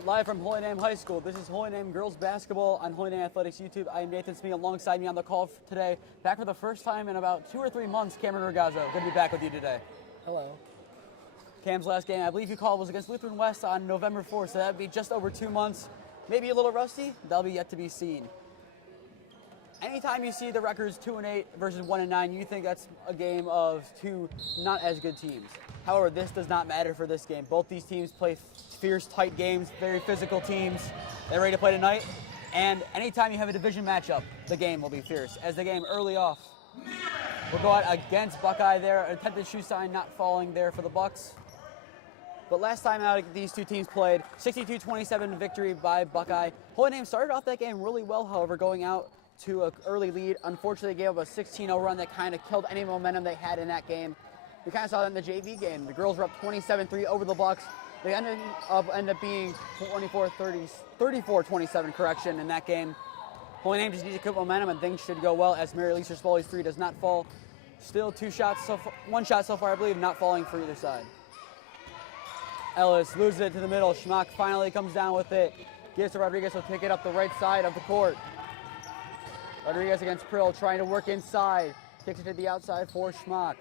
right, live from Holy Name High School. This is Holy Name Girls Basketball on Holy Name Athletics YouTube. I am Nathan Smee. Alongside me on the call today, back for the first time in about 2 or 3 months, Cameron Ragazzo. Good to be back with you today. Hello. Cam's last game, I believe you called, was against Lutheran West on November 4th, so that would be just over 2 months. Maybe a little rusty. That'll be yet to be seen. Anytime you see the records 2-8 versus 1-9, you think that's a game of two not as good teams. However, this does not matter for this game. Both these teams play fierce, tight games, very physical teams. They're ready to play tonight. And anytime you have a division matchup, the game will be fierce. As the game early off, we'll go out against Buckeye there. Attempted shoe sign not falling there for the Bucks. But last time out, these two teams played 62-27 victory by Buckeye. Holy Name started off that game really well, however, going out to an early lead. Unfortunately, they gave up a 16-0 run that kind of killed any momentum they had in that game. We kind of saw that in the JV game. The girls were up 27-3 over the Bucks. They ended up being 34-27 correction in that game. Holy Name just needs to keep momentum and things should go well as Mary Lisa Spaulding's three does not fall. Still one shot so far, I believe, not falling for either side. Ellis loses it to the middle. Schmock finally comes down with it. Gives to Rodriguez to pick it up the right side of the court. Rodriguez against Prill, trying to work inside. Kicks it to the outside for Schmock.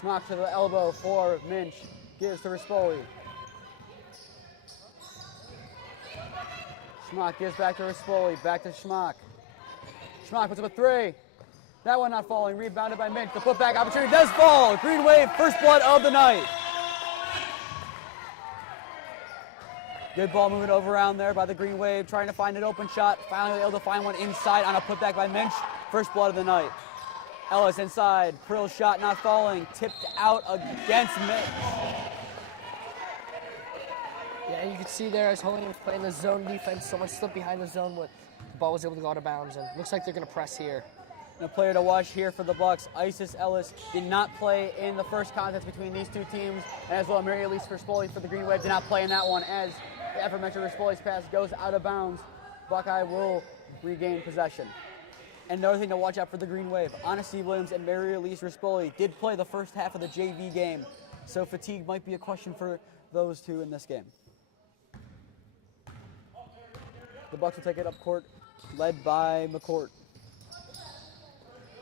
Schmock to the elbow for Minch. Gives to Rispoli. Schmock gives back to Rispoli. Back to Schmock. Schmock puts up a three. That one not falling. Rebounded by Minch. The putback opportunity does fall. Green Wave, first blood of the night. Good ball moving over around there by the Green Wave, trying to find an open shot. Finally able to find one inside on a putback by Minch. First blood of the night. Ellis inside. Prill's shot not falling. Tipped out against Minch. Yeah, you can see there as Holy Name was playing the zone defense, someone slipped behind the zone, but the ball was able to go out of bounds, and looks like they're going to press here. And a player to watch here for the Bucks, Isis Ellis, did not play in the first contest between these two teams, as well Mary Elise Rispoli for the Green Wave did not play in that one, as the aforementioned Rispoli's pass goes out of bounds. Buckeye will regain possession. And another thing to watch out for the Green Wave, Honesty Williams and Mary Elise Rispoli did play the first half of the JV game, so fatigue might be a question for those two in this game. The Bucks will take it up court, led by McCourt.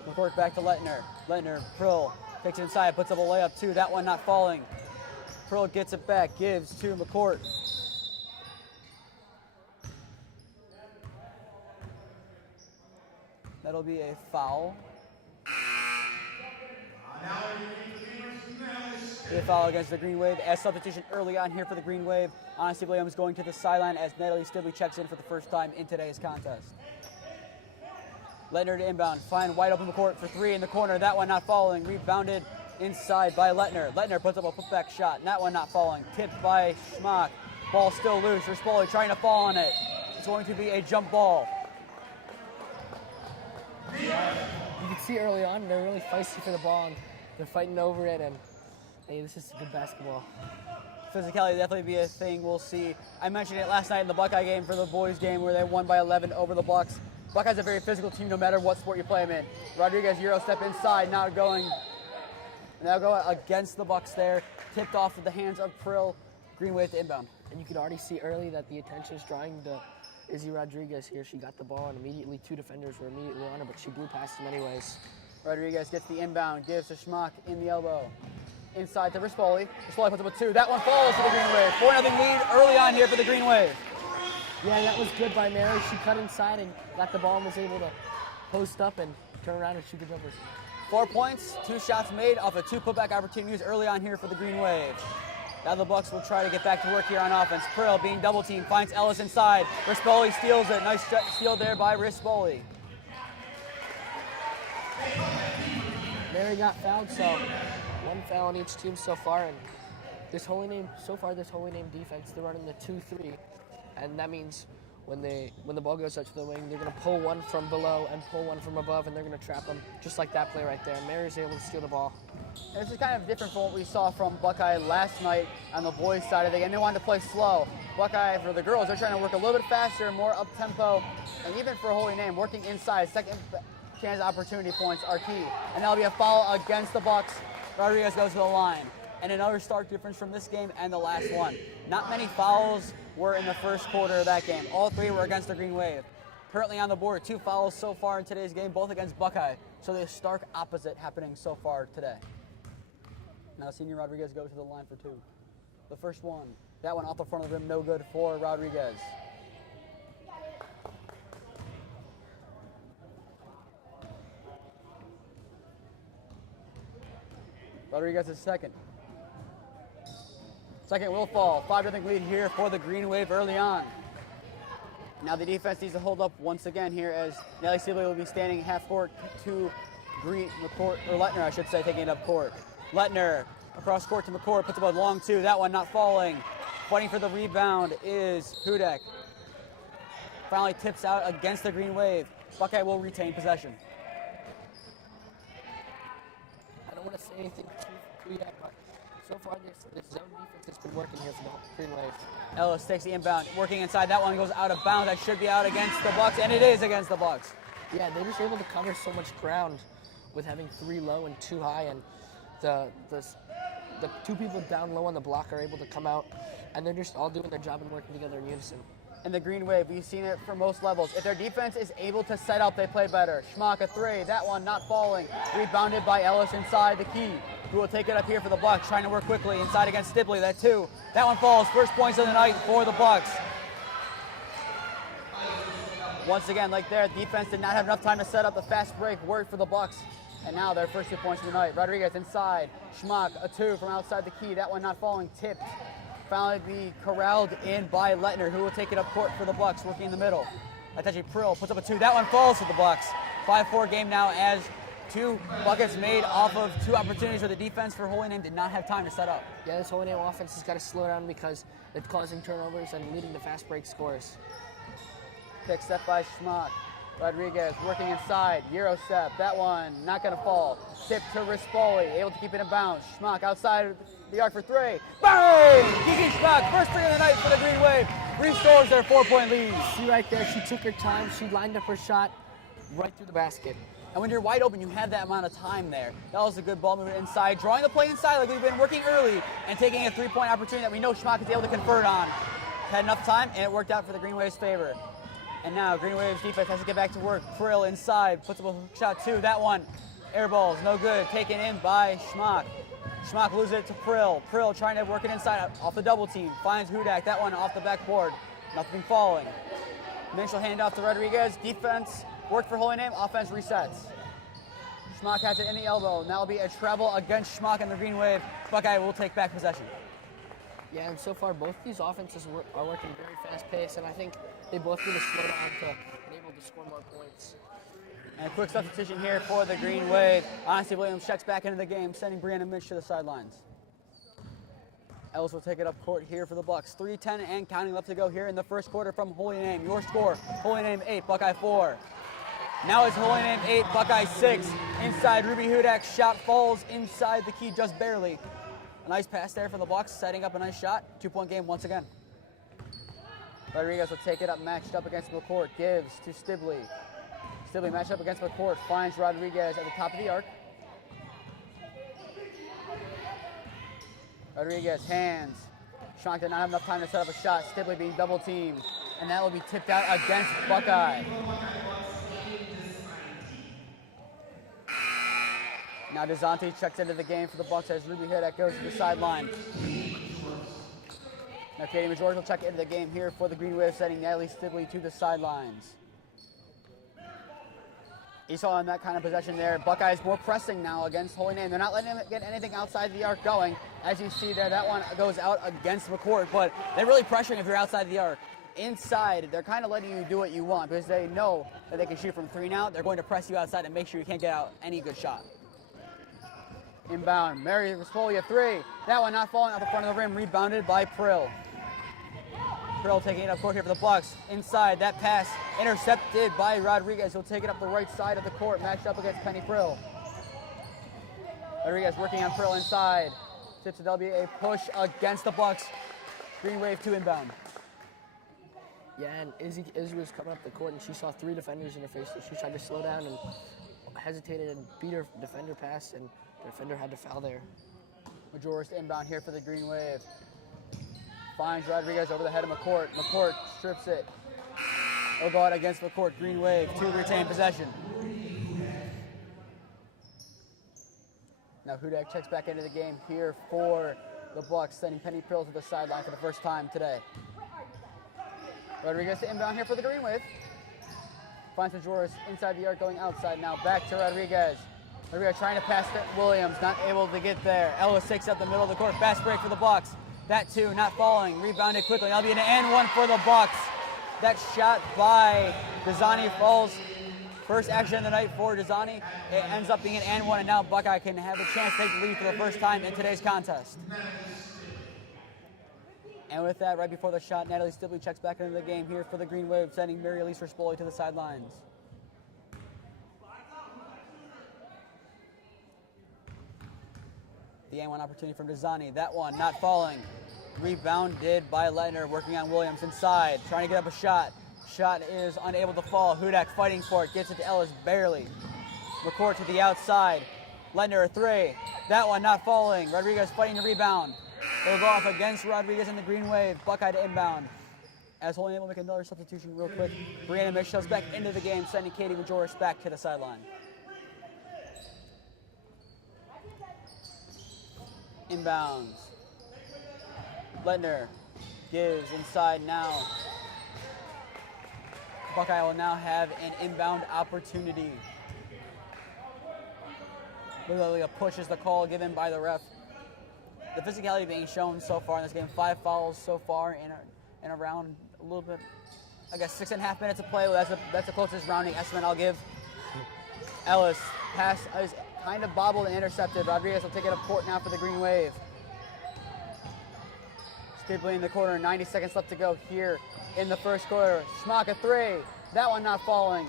McCourt back to Lettner. Lettner, Prill, takes it inside, puts up a layup too. That one not falling. Prill gets it back, gives to McCourt. That'll be a foul. A foul against the Green Wave. As substitution early on here for the Green Wave. Honesty Williams going to the sideline as Natalie Stibley checks in for the first time in today's contest. Lettner to inbound. Find wide open McCourt for three in the corner. That one not falling. Rebounded inside by Lettner. Lettner puts up a putback shot. And that one not falling. Tipped by Schmock. Ball still loose. Rispoli trying to fall on it. It's going to be a jump ball. You can see early on they're really feisty for the ball, and they're fighting over it, and hey, this is good basketball. Physicality will definitely be a thing we'll see. I mentioned it last night in the Buckeye game for the boys game where they won by 11 over the Bucks. Buckeye's a very physical team no matter what sport you play them in. Rodriguez Euro step inside, now going, and they'll go against the Bucks there. Tipped off with the hands of Prill. Green Wave to inbound. And you could already see early that the attention is drawing to Izzy Rodriguez here. She got the ball, and immediately two defenders were immediately on her, but she blew past them anyways. Rodriguez gets the inbound, gives to Schmock in the elbow. Inside to Rispoli. Rispoli puts up a two. That one falls to the Green Wave. 4-0 lead early on here for the Green Wave. Yeah, that was good by Mary. She cut inside and got the ball and was able to post up and turn around and shoot the jumpers. 4 points, 2 shots made off of 2 putback opportunities early on here for the Green Wave. Now the Bucks will try to get back to work here on offense. Prill being double teamed, finds Ellis inside. Rispoli steals it. Nice steal there by Rispoli. Mary got fouled, so one foul on each team so far, and this Holy Name defense, they're running the 2-3, and that means when the ball goes out to the wing, they're going to pull one from below and pull one from above, and they're going to trap them, just like that play right there. Mary's able to steal the ball. And this is kind of different from what we saw from Buckeye last night on the boys' side of the game. They wanted to play slow. Buckeye, for the girls, they're trying to work a little bit faster, more up-tempo, and even for Holy Name, working inside, second chance opportunity points are key. And that'll be a foul against the Bucks. Rodriguez goes to the line. And another stark difference from this game and the last one. Not many fouls were in the first quarter of that game. All 3 were against the Green Wave. Currently on the board, 2 fouls so far in today's game, both against Buckeye. So the stark opposite happening so far today. Now Senior Rodriguez goes to the line for 2. The first one, that one off the front of the rim, no good for Rodriguez. Rodriguez's second. Second will fall. 5-0 lead here for the Green Wave early on. Now the defense needs to hold up once again here as Nelly Sibley will be standing half court to McCourt, or Lettner, I should say, taking it up court. Lettner across court to McCourt, puts up a long 2. That one not falling. Fighting for the rebound is Hudek. Finally tips out against the Green Wave. Buckeye will retain possession. I don't want to say anything too yet, but so far this zone defense has been working here for the Green Wave. Ellis takes the inbound, working inside. That one goes out of bounds. That should be out against the Bucks, and it is against the Bucks. Yeah, they were just able to cover so much ground with having 3 low and 2 high, and the 2 people down low on the block are able to come out, and they're just all doing their job and working together in unison. In the Green Wave, we've seen it for most levels. If their defense is able to set up, they play better. Schmock a 3, that one not falling. Rebounded by Ellis inside the key, who will take it up here for the Bucks, trying to work quickly inside against Stibley. That 2, that one falls. First points of the night for the Bucks. Once again, like there, defense did not have enough time to set up. The fast break worked for the Bucks. And now their first 2 points of the night. Rodriguez inside. Schmock a 2 from outside the key. That one not falling. Tipped. Finally be corralled in by Lettner, who will take it up court for the Bucks, working in the middle. Atachi Prill puts up a 2. That one falls for the Bucks. 5-4 game now as 2 buckets made off of 2 opportunities where the defense for Holy Name did not have time to set up. Yeah, this Holy Name offense has got to slow down because it's causing turnovers and leading to fast break scores. Pick step by Schmock. Rodriguez working inside, Euro step, that one not gonna fall. Tip to Rispoli, able to keep it in bounds. Schmock outside the arc for 3. Bang! Kiki Schmock, first 3 of the night for the Green Wave, restores their 4-point lead. See right there, she took her time, she lined up her shot right through the basket. And when you're wide open, you have that amount of time there. That was a good ball movement inside, drawing the play inside like we've been working early, and taking a 3-point opportunity that we know Schmock is able to convert on. Had enough time, and it worked out for the Green Wave's favor. And now Green Wave's defense has to get back to work. Prill inside, puts up a shot 2. That one, air balls, no good. Taken in by Schmock. Schmock loses it to Prill. Prill trying to work it inside off the double team. Finds Hudak, that one off the backboard. Nothing falling. Initial handoff to Rodriguez. Defense worked for Holy Name. Offense resets. Schmock has it in the elbow. Now will be a treble against Schmock and the Green Wave. Buckeye will take back possession. Yeah, and so far both these offenses are working very fast pace, and I think they both need to slow down to be able to score more points. And a quick substitution here for the Green Wave. Honestly, Williams checks back into the game, sending Brianna Mitch to the sidelines. Ellis will take it up court here for the Bucks. 3:10 and counting left to go here in the first quarter from Holy Name. Your score, Holy Name 8, Buckeye 4. Now it's Holy Name 8, Buckeye 6. Inside, Ruby Hudak's shot falls inside the key just barely. A nice pass there for the Bucks, setting up a nice shot. 2-point game once again. Rodriguez will take it up, matched up against McCourt. Gives to Stibley. Stibley matched up against McCourt. Finds Rodriguez at the top of the arc. Rodriguez, hands. Schmock did not have enough time to set up a shot. Stibley being double teamed. And that will be tipped out against Buckeye. Now DeZante checks into the game for the Bucks as Ruby Hudak goes to the sideline. Now Katie Majority will check into the game here for the Green Wave, setting Natalie Stibley to the sidelines. You saw in that kind of possession there, Buckeyes more pressing now against Holy Name. They're not letting them get anything outside the arc going. As you see there, that one goes out against McCourt, but they're really pressuring if you're outside the arc. Inside, they're kind of letting you do what you want because they know that they can shoot from 3 now. They're going to press you outside and make sure you can't get out any good shot. Inbound, Mary Rispoli, 3. That one not falling off the front of the rim, rebounded by Prill. Prill taking it up court here for the Bucks. Inside, that pass intercepted by Rodriguez. He'll take it up the right side of the court, matched up against Penny Prill. Rodriguez working on Prill inside. Tips there'll be a push against the Bucks. Green Wave 2 inbound. Yeah, and Izzy was coming up the court and she saw 3 defenders in her face, so she tried to slow down and hesitated and beat her defender pass, and the defender had to foul there. Majoris inbound here for the Green Wave. Finds Rodriguez over the head of McCourt. McCourt strips it. He'll go out against McCourt. Green Wave to retain possession. Now Hudak checks back into the game here for the Bucks, sending Penny Pill to the sideline for the first time today. Rodriguez to inbound here for the Green Wave. Finds Majoris inside the arc, going outside now. Back to Rodriguez. Rodriguez trying to pass to Williams, not able to get there. Ellis takes up the middle of the court. Fast break for the Bucks. That too, not falling. Rebounded quickly. That'll be an and one for the Bucks. That shot by Desani falls. First action of the night for Desani. It ends up being an and one, and now Buckeye can have a chance to take the lead for the first time in today's contest. And with that, right before the shot, Natalie Stibley checks back into the game here for the Green Wave, sending Mary Elise Rispoli to the sidelines. The and one opportunity from Desani. That one not falling. Rebounded by Leitner, working on Williams inside, trying to get up a shot. Shot is unable to fall. Hudak fighting for it, gets it to Ellis barely. McCourt to the outside. Leitner a three. That one not falling. Rodriguez fighting the rebound. It'll go off against Rodriguez in the Green Wave. Buckeye to inbound. As Holy Name will make another substitution real quick. Brianna Michel's back into the game, sending Katie Majoris back to the sideline. Inbounds. Leitner gives inside now. Buckeye will now have an inbound opportunity. Literally a push is the call given by the ref. The physicality being shown so far in this game, 5 fouls so far in around a little bit, I guess 6.5 minutes of play. That's the closest rounding estimate I'll give. Ellis pass is kind of bobbled and intercepted. Rodriguez will take it up court now for the Green Wave. Stibley in the corner, 90 seconds left to go here in the first quarter. Schmock a three, that one not falling.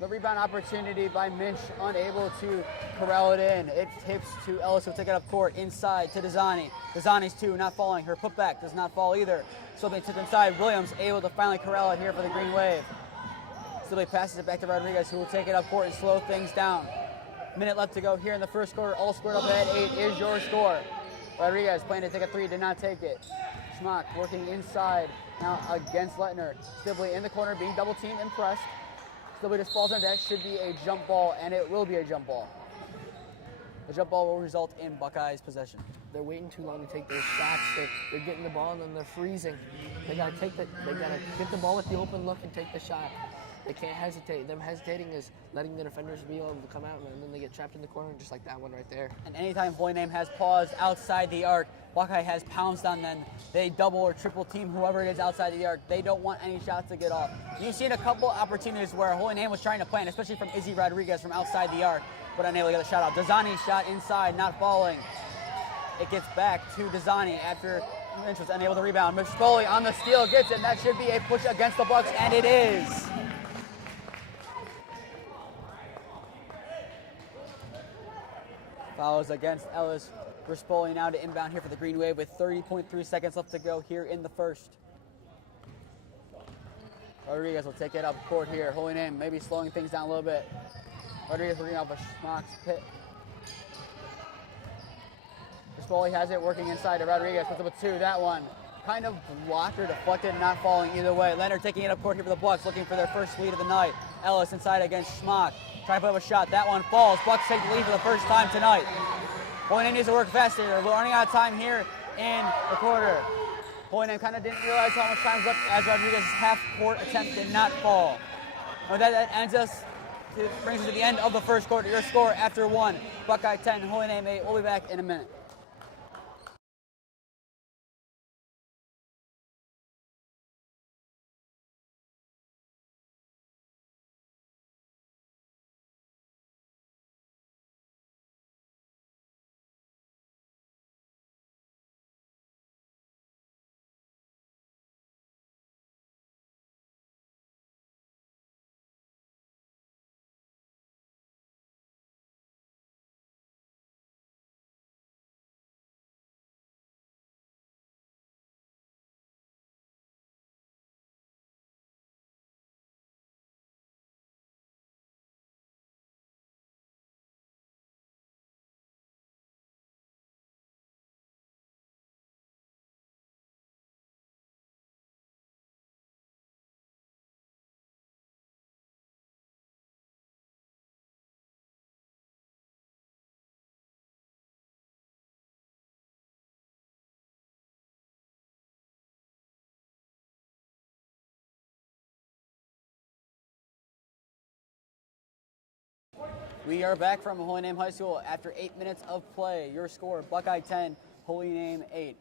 The rebound opportunity by Minch, unable to corral it in. It tips to Ellis, who'll take it up court, inside to Desani. Desani's two, not falling. Her putback does not fall either. Stibley took inside. Williams able to finally corral it here for the Green Wave. Stibley passes it back to Rodriguez, who will take it up court and slow things down. Minute left to go here in the first quarter. All squared up at 8 is your score. Rodriguez planning to take a three, did not take it. Schmock working inside now against Leitner. Stibley in the corner, being double teamed and pressed. Stibley just falls on that. Should be a jump ball, and it will be a jump ball. The jump ball will result in Buckeyes possession. They're waiting too long to take their shots. They're getting the ball and then they're freezing. They gotta get the ball with the open look and take the shot. They can't hesitate. Them hesitating is letting the defenders be able to come out, and then they get trapped in the corner, just like that one right there. And anytime Holy Name has paused outside the arc, Buckeye has pounced on them. They double or triple team whoever it is outside the arc. They don't want any shots to get off. You've seen a couple opportunities where Holy Name was trying to plant, especially from Izzy Rodriguez from outside the arc, but unable to get a shot out. Desani's shot inside, not falling. It gets back to Desani after Lynch was unable to rebound. Mispoli on the steal gets it. That should be a push against the Bucks, and it is. Fouls against Ellis. Rispoli now to inbound here for the Green Wave with 30.3 seconds left to go here in the first. Rodriguez will take it up court here. Holy Name maybe slowing things down a little bit. Rodriguez working off a Schmock's pit. Rispoli has it working inside to Rodriguez. Puts up a two. That one kind of blocked or deflected, not falling either way. Leonard taking it up court here for the Bucks, looking for their first lead of the night. Ellis inside against Schmock. Trying to put up a shot. That one falls. Bucks take the lead for the first time tonight. Holy Name needs to work faster. We're running out of time here in the quarter. Holy Name kind of didn't realize how much time was left as Rodriguez's half-court attempt did not fall. Well, that brings us to the end of the first quarter. Your score after one, Buckeye 10, Holy Name 8. We'll be back in a minute. We are back from Holy Name High School after 8 minutes of play. Your score, Buckeye 10, Holy Name 8.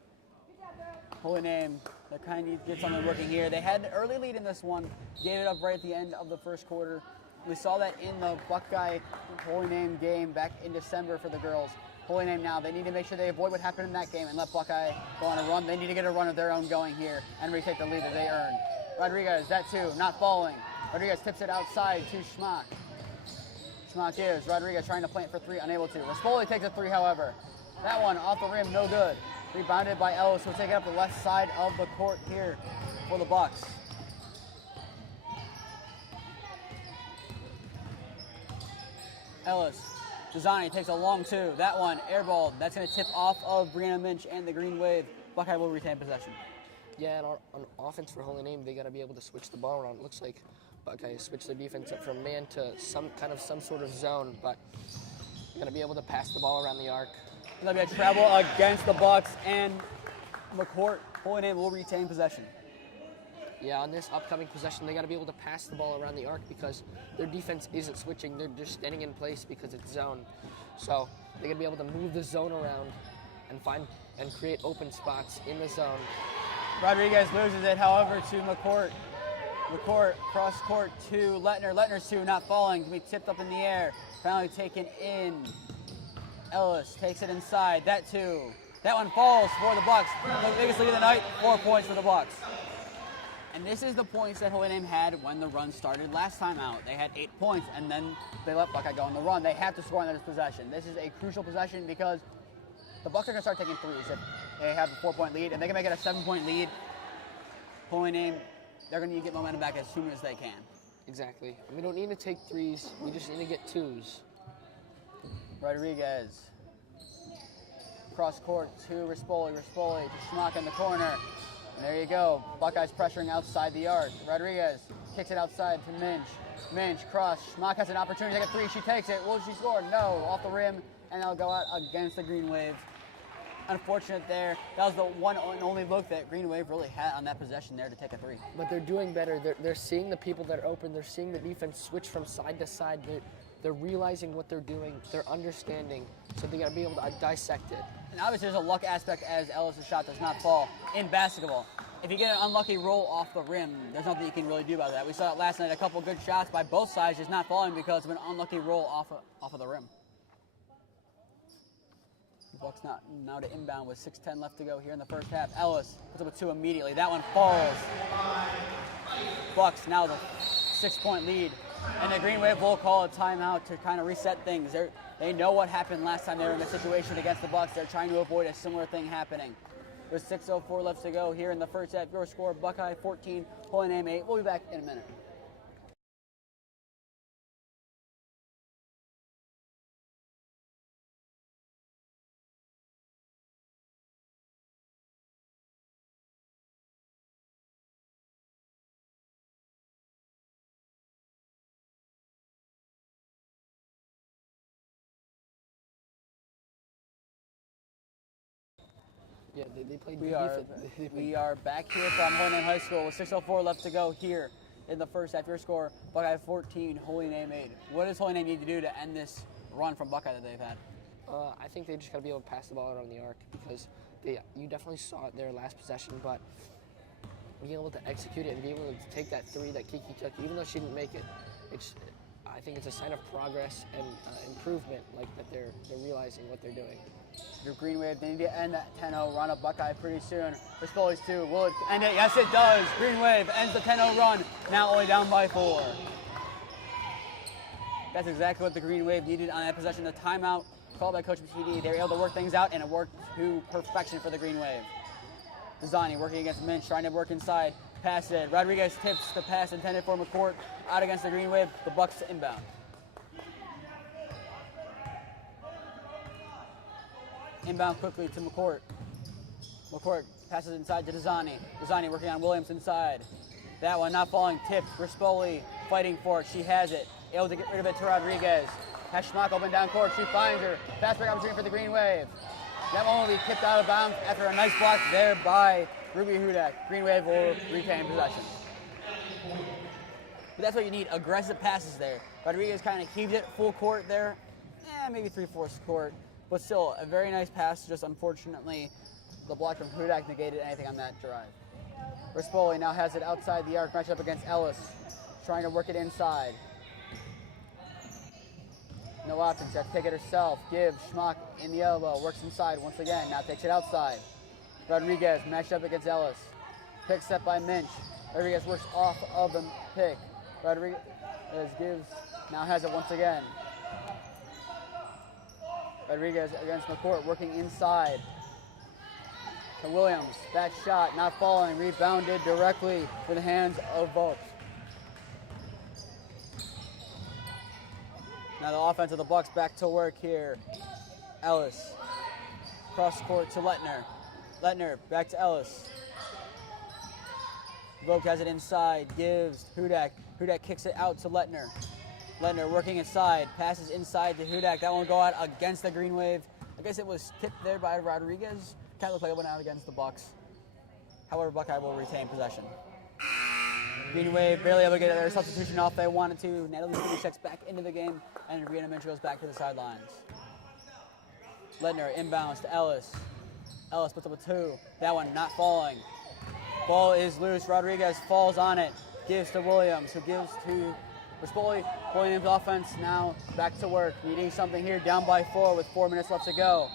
Holy Name, they're kind of need to get something working here. They had an early lead in this one, gave it up right at the end of the first quarter. We saw that in the Buckeye Holy Name game back in December for the girls. Holy Name now, they need to make sure they avoid what happened in that game and let Buckeye go on a run. They need to get a run of their own going here and retake the lead that they earned. Rodriguez, that too, not falling. Rodriguez tips it outside to Schmock. Schmock gives. Rodriguez trying to plant for three, unable to. Rispoli takes a three, however. That one off the rim, no good. Rebounded by Ellis, who'll take it up the left side of the court here for the Bucks. Ellis. Desani takes a long two. That one, airballed. That's going to tip off of Brianna Minch and the Green Wave. Buckeye will retain possession. Yeah, and on offense for Holy Name, they got to be able to switch the ball around. It looks like Buckeye switched their defense up from man to some sort of zone, but they're going to be able to pass the ball around the arc. There'll be a travel against the Bucks, and McCourt, Holy Name will retain possession. Yeah, on this upcoming possession, they got to be able to pass the ball around the arc because their defense isn't switching. They're just standing in place because it's zone. So they got to be able to move the zone around and find and create open spots in the zone. Rodriguez loses it, however, to McCourt. McCourt cross court to Lettner. Lettner's two, not falling. Can be tipped up in the air. Finally taken in. Ellis takes it inside. That two. That one falls for the Bucks. The biggest lead of the night, 4 points for the Bucks. And this is the points that Holy Name had when the run started last time out. They had 8 points, and then they let Buckeye go on the run. They have to score on this possession. This is a crucial possession because the Bucks are going to start taking threes if they have a 4-point lead. If they can make it a 7-point lead, Holy Name, they're going to need to get momentum back as soon as they can. Exactly. We don't need to take threes. We just need to get twos. Rodriguez. Cross court to Rispoli. Rispoli to Schmock in the corner. And there you go. Buckeyes pressuring outside the arc. Rodriguez kicks it outside to Minch. Minch cross. Schmock has an opportunity to take a three. She takes it. Will she score? No. Off the rim. And they'll go out against the Green Wave. Unfortunate there. That was the one and only look that Green Wave really had on that possession there to take a three. But they're doing better. They're seeing the people that are open. They're seeing the defense switch from side to side. They're realizing what they're doing. They're understanding. So they got to be able to dissect it. And obviously there's a luck aspect as Ellis' shot does not fall in basketball. If you get an unlucky roll off the rim, there's nothing you can really do about that. We saw it last night, a couple good shots by both sides just not falling because of an unlucky roll off of the rim. Bucks now to inbound with 6:10 left to go here in the first half. Ellis puts up a two immediately. That one falls. Bucks now the 6-point lead. And the Green Wave will call a timeout to kind of reset things. They know what happened last time they were in this situation against the Bucks. They're trying to avoid a similar thing happening. With 6:04 left to go here in the first half. Your score, Buckeye 14, Holy Name 8. We'll be back in a minute. Yeah, they played We defense. are back here from Holy Name High School with 6:04 left to go here in the first half. Your score, Buckeye 14, Holy Name 8. What does Holy Name need to do to end this run from Buckeye that they've had? I think they just got to be able to pass the ball around the arc because you definitely saw it their last possession, but being able to execute it and being able to take that three that Kiki took, even though she didn't make it, I think it's a sign of progress and improvement, like that they're realizing what they're doing. Your Green Wave, they need to end that 10-0 run of Buckeye pretty soon. Rispoli's two. Will it end it? Yes, it does. Green Wave ends the 10-0 run, now only down by 4. That's exactly what the Green Wave needed on that possession. The timeout called by Coach McTD. They were able to work things out, and it worked to perfection for the Green Wave. Desani working against Minch, trying to work inside. Pass it. Rodriguez tips the pass intended for McCourt. Out against the Green Wave. The Bucks inbound. Inbound quickly to McCourt. McCourt passes inside to Desani. Desani working on Williams inside. That one not falling, tipped. Rispoli fighting for it. She has it. Able to get rid of it to Rodriguez. Has Schmock open down court. She finds her. Fast break opportunity for the Green Wave. That one will be kicked out of bounds after a nice block there by Ruby Hudak. Green Wave will retain possession. But that's what you need, aggressive passes there. Rodriguez kind of heaved it full court there maybe 3/4 court, but still a very nice pass. Just unfortunately, the block from Hudak negated anything on that drive. Rispoli now has it outside the arc, matched up against Ellis, trying to work it inside. No option, she has to take it herself. Gives, Schmuck in the elbow, works inside once again, now takes it outside. Rodriguez matched up against Ellis. Pick set by Minch. Rodriguez works off of the pick. Rodriguez gives, now has it once again. Rodriguez against McCourt, working inside. To Williams, that shot not falling, rebounded directly to the hands of Volk. Now the offense of the Bucks back to work here. Ellis, cross court to Lettner. Lettner back to Ellis. Volk has it inside, gives Hudak. Hudak kicks it out to Lettner. Lettner working inside, passes inside to Hudak. That one will go out against the Green Wave. I guess it was tipped there by Rodriguez. Kind of looked like it went out against the Bucks. However, Buckeye will retain possession. Green Wave barely able to get their substitution off they wanted to. Natalie Smee checks back into the game, and Brianna Minch goes back to the sidelines. Lettner inbounds to Ellis. Ellis puts up a 2. That one not falling. Ball is loose. Rodriguez falls on it. Gives to Williams, who gives to Rispoli. Williams offense now back to work. Needing something here, down by 4 with 4 minutes left to go.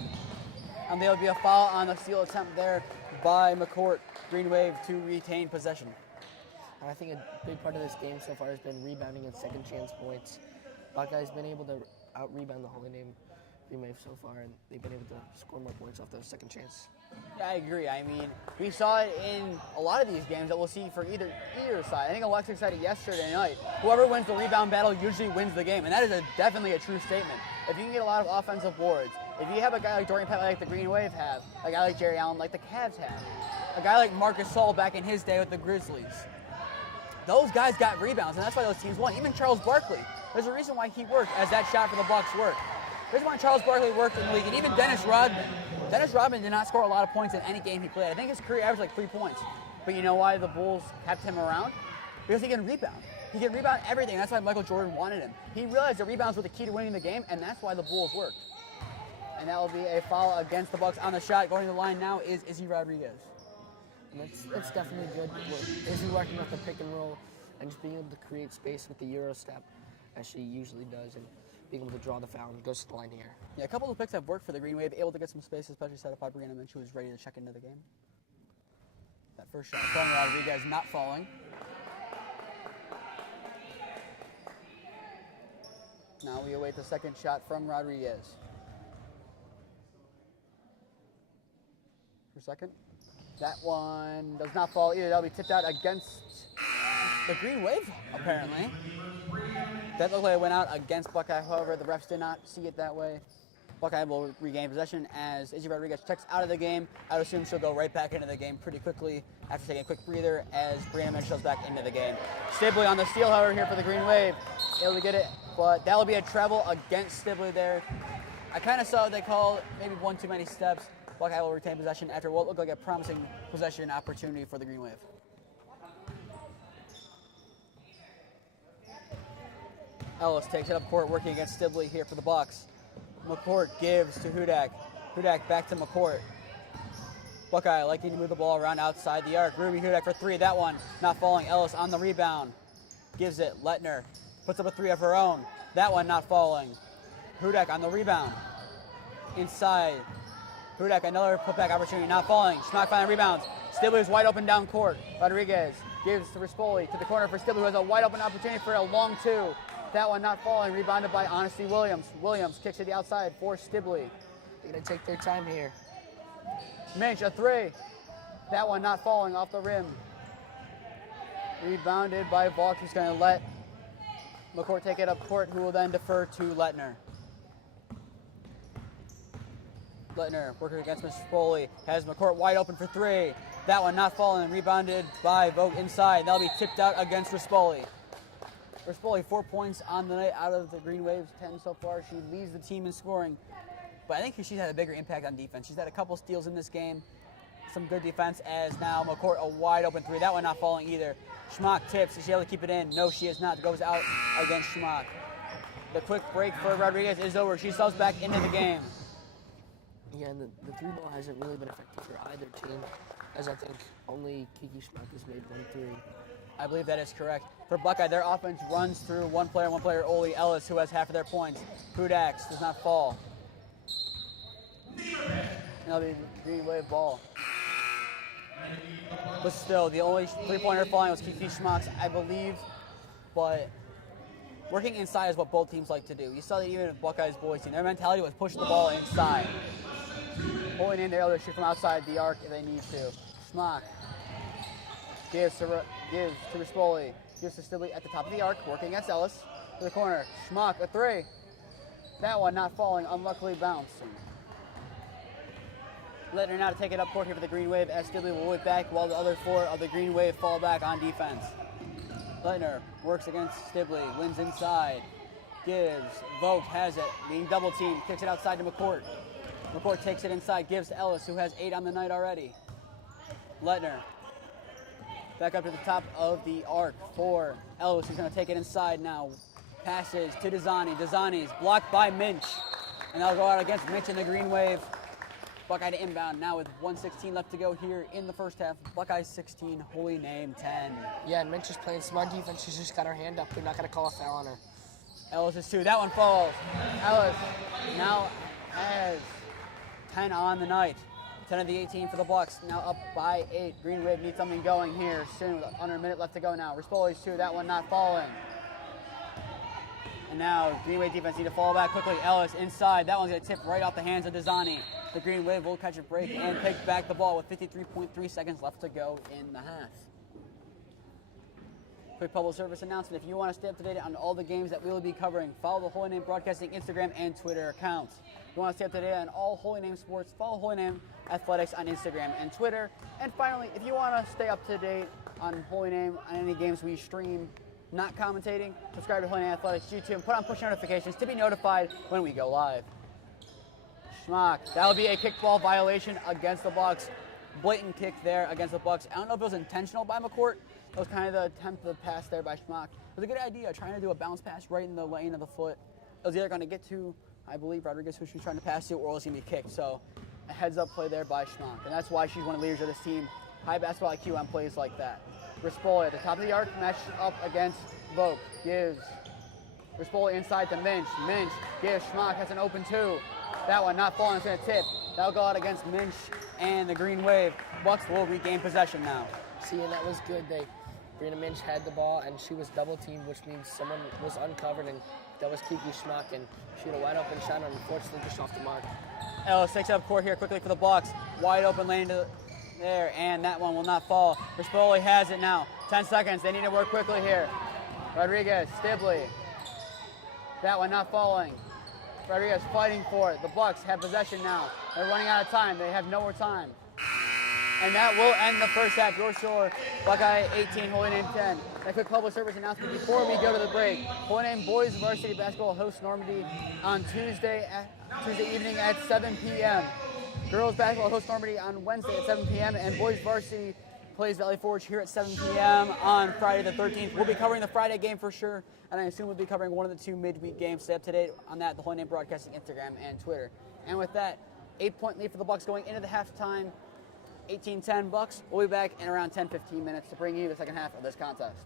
And there'll be a foul on the steal attempt there by McCourt. Green Wave to retain possession. I think a big part of this game so far has been rebounding and second chance points. Buckeye's been able to out-rebound the Holy Name Green Wave so far, and they've been able to score more points off those second chance. Yeah, I agree. I mean, we saw it in a lot of these games that we'll see for either side. I think Alexa said it yesterday night. Whoever wins the rebound battle usually wins the game, and that is definitely a true statement. If you can get a lot of offensive boards, if you have a guy like Dorian Pett like the Green Wave have, a guy like Jerry Allen like the Cavs have, a guy like Marcus Saul back in his day with the Grizzlies, those guys got rebounds, and that's why those teams won. Even Charles Barkley, there's a reason why he worked as that shot for the Bucks worked. There's why Charles Barkley worked in the league, and even Dennis Rodman. Dennis Rodman did not score a lot of points in any game he played. I think his career averaged like 3 points. But you know why the Bulls kept him around? Because he can rebound. He can rebound everything. That's why Michael Jordan wanted him. He realized the rebounds were the key to winning the game, and that's why the Bulls worked. And that will be a foul against the Bucks on the shot. Going to the line now is Izzy Rodriguez. And that's definitely good. Izzy working with the pick and roll and just being able to create space with the Euro step, as she usually does, and being able to draw the foul and goes to the line here. Yeah, a couple of picks have worked for the Green Wave, able to get some space, especially set up by Brianna Minch, who was ready to check into the game. That first shot from Rodriguez not falling. Now we await the second shot from Rodriguez. For second. That one does not fall either. That'll be tipped out against the Green Wave, apparently. That looked like it went out against Buckeye. However, the refs did not see it that way. Buckeye will regain possession as Izzy Rodriguez checks out of the game. I would assume she'll go right back into the game pretty quickly after taking a quick breather as Brianna Minch goes back into the game. Stibley on the steal, however, here for the Green Wave. Able to get it, but that'll be a travel against Stibley there. I kind of saw they called maybe one too many steps. Buckeye will retain possession after what looked like a promising possession opportunity for the Green Wave. Ellis takes it up court, working against Stibley here for the Bucks. McCourt gives to Hudak. Hudak back to McCourt. Buckeye liking to move the ball around outside the arc. Ruby Hudak for 3. That one not falling. Ellis on the rebound. Gives it. Lettner puts up a 3 of her own. That one not falling. Hudak on the rebound. Inside. Hudak, another putback opportunity, not falling. Schmuck finally rebounds. Stibley is wide open down court. Rodriguez gives to Rispoli to the corner for Stibley, who has a wide open opportunity for a long 2. That one not falling, rebounded by Honesty Williams. Williams kicks to the outside for Stibley. They're going to take their time here. Minch, a 3. That one not falling off the rim. Rebounded by Volk, who's going to let McCourt take it up court, who will then defer to Lettner. Lettner working against Rispoli, has McCourt wide open for 3. That one not falling, rebounded by Vogt inside. That'll be tipped out against Rispoli. Rispoli 4 points on the night out of the Green Waves, 10 so far. She leads the team in scoring, but I think she's had a bigger impact on defense. She's had a couple steals in this game, some good defense, as now McCourt a wide open 3. That one not falling either. Schmuck tips. Is she able to keep it in? No, she is not. Goes out against Schmuck. The quick break for Rodriguez is over. She subs back into the game. Yeah, and the three ball hasn't really been effective for either team, as I think only Kiki Schmuck has made 1 3. I believe that is correct. For Buckeye, their offense runs through one player, Oli Ellis, who has half of their points. Hudax does not fall. That'll be Green Wave ball. But still, the only three-pointer falling was Kiki Schmuck's, I believe. But working inside is what both teams like to do. You saw that even with Buckeye's boys team. Their mentality was push the ball inside. Pulling in, they're able to shoot from outside the arc if they need to. Schmuck gives to Rispoli. Gives to Stibley at the top of the arc, working against Ellis. To the corner. Schmuck, a 3. That one not falling, unluckily bouncing. Letting her now to take it up court here for the Green Wave as Stibley will whip back while the other 4 of the Green Wave fall back on defense. Leitner works against Stibley, wins inside, gives, Vogt has it, being double teamed, kicks it outside to McCourt. McCourt takes it inside, gives to Ellis, who has 8 on the night already. Leitner back up to the top of the arc for Ellis, who's going to take it inside now. Passes to Desani. Desani's blocked by Minch, and that'll go out against Minch in the Green Wave. Buckeye to inbound now with 1:16 left to go here in the first half. Buckeye 16, Holy Name 10. Yeah, and Minch is playing smart defense. She's just got her hand up. They're not going to call a foul on her. Ellis is 2. That one falls. Ellis now has 10 on the night. 10 of the 18 for the Bucks. Now up by 8. Green Wave needs something going here soon with under a minute left to go now. Rispoli's 2. That one not falling. And now Green Wave defense need to fall back quickly. Ellis inside. That one's going to tip right off the hands of Desani. The Green Wave will catch a break and take back the ball with 53.3 seconds left to go in the half. Quick public service announcement. If you want to stay up to date on all the games that we will be covering, follow the Holy Name Broadcasting Instagram and Twitter accounts. If you want to stay up to date on all Holy Name sports, follow Holy Name Athletics on Instagram and Twitter. And finally, if you want to stay up to date on Holy Name on any games we stream, not commentating, subscribe to Holy Name Athletics YouTube and put on push notifications to be notified when we go live. Schmuck, that'll be a kickball violation against the Bucks. Blatant kick there against the Bucks. I don't know if it was intentional by McCourt. That was kind of the attempt of the pass there by Schmuck. It was a good idea, trying to do a bounce pass right in the lane of the foot. It was either going to get to, I believe, Rodriguez, who she was trying to pass to, or it was going to be kicked. So a heads-up play there by Schmuck, and that's why she's one of the leaders of this team. High basketball IQ on plays like that. Rispoli at the top of the arc, matched up against Vogt. Gives Rispoli inside to Minch. Minch gives Schmuck, has an open 2. That one not falling, it's going to tip. That'll go out against Minch and the Green Wave. Bucks will regain possession now. See, and that was good. Brianna Minch had the ball, and she was double teamed, which means someone was uncovered, and that was Kiki Schmuck, and she had a wide open shot, and unfortunately just off the mark. Ellis takes up court here quickly for the Bucks. Wide open lane to there, and that one will not fall. Rispoli has it now. 10 seconds. They need to work quickly here. Rodriguez, Stibley. That one not falling. Rodriguez fighting for it. The Bucks have possession now. They're running out of time. They have no more time. And that will end the first half. Your score, Buckeye 18, Holy Name 10. A quick public service announcement before we go to the break. Holy Name boys varsity basketball hosts Normandy on Tuesday evening at 7 p.m. Girls basketball hosts Normandy on Wednesday at 7 p.m. And boys varsity plays Valley Forge here at 7 p.m. on Friday the 13th. We'll be covering the Friday game for sure, and I assume we'll be covering one of the 2 midweek games. Stay up to date on that, the Holy Name Broadcasting Instagram and Twitter. And with that, 8-point lead for the Bucks going into the halftime. 18-10 Bucks. We'll be back in around 10-15 minutes to bring you the second half of this contest.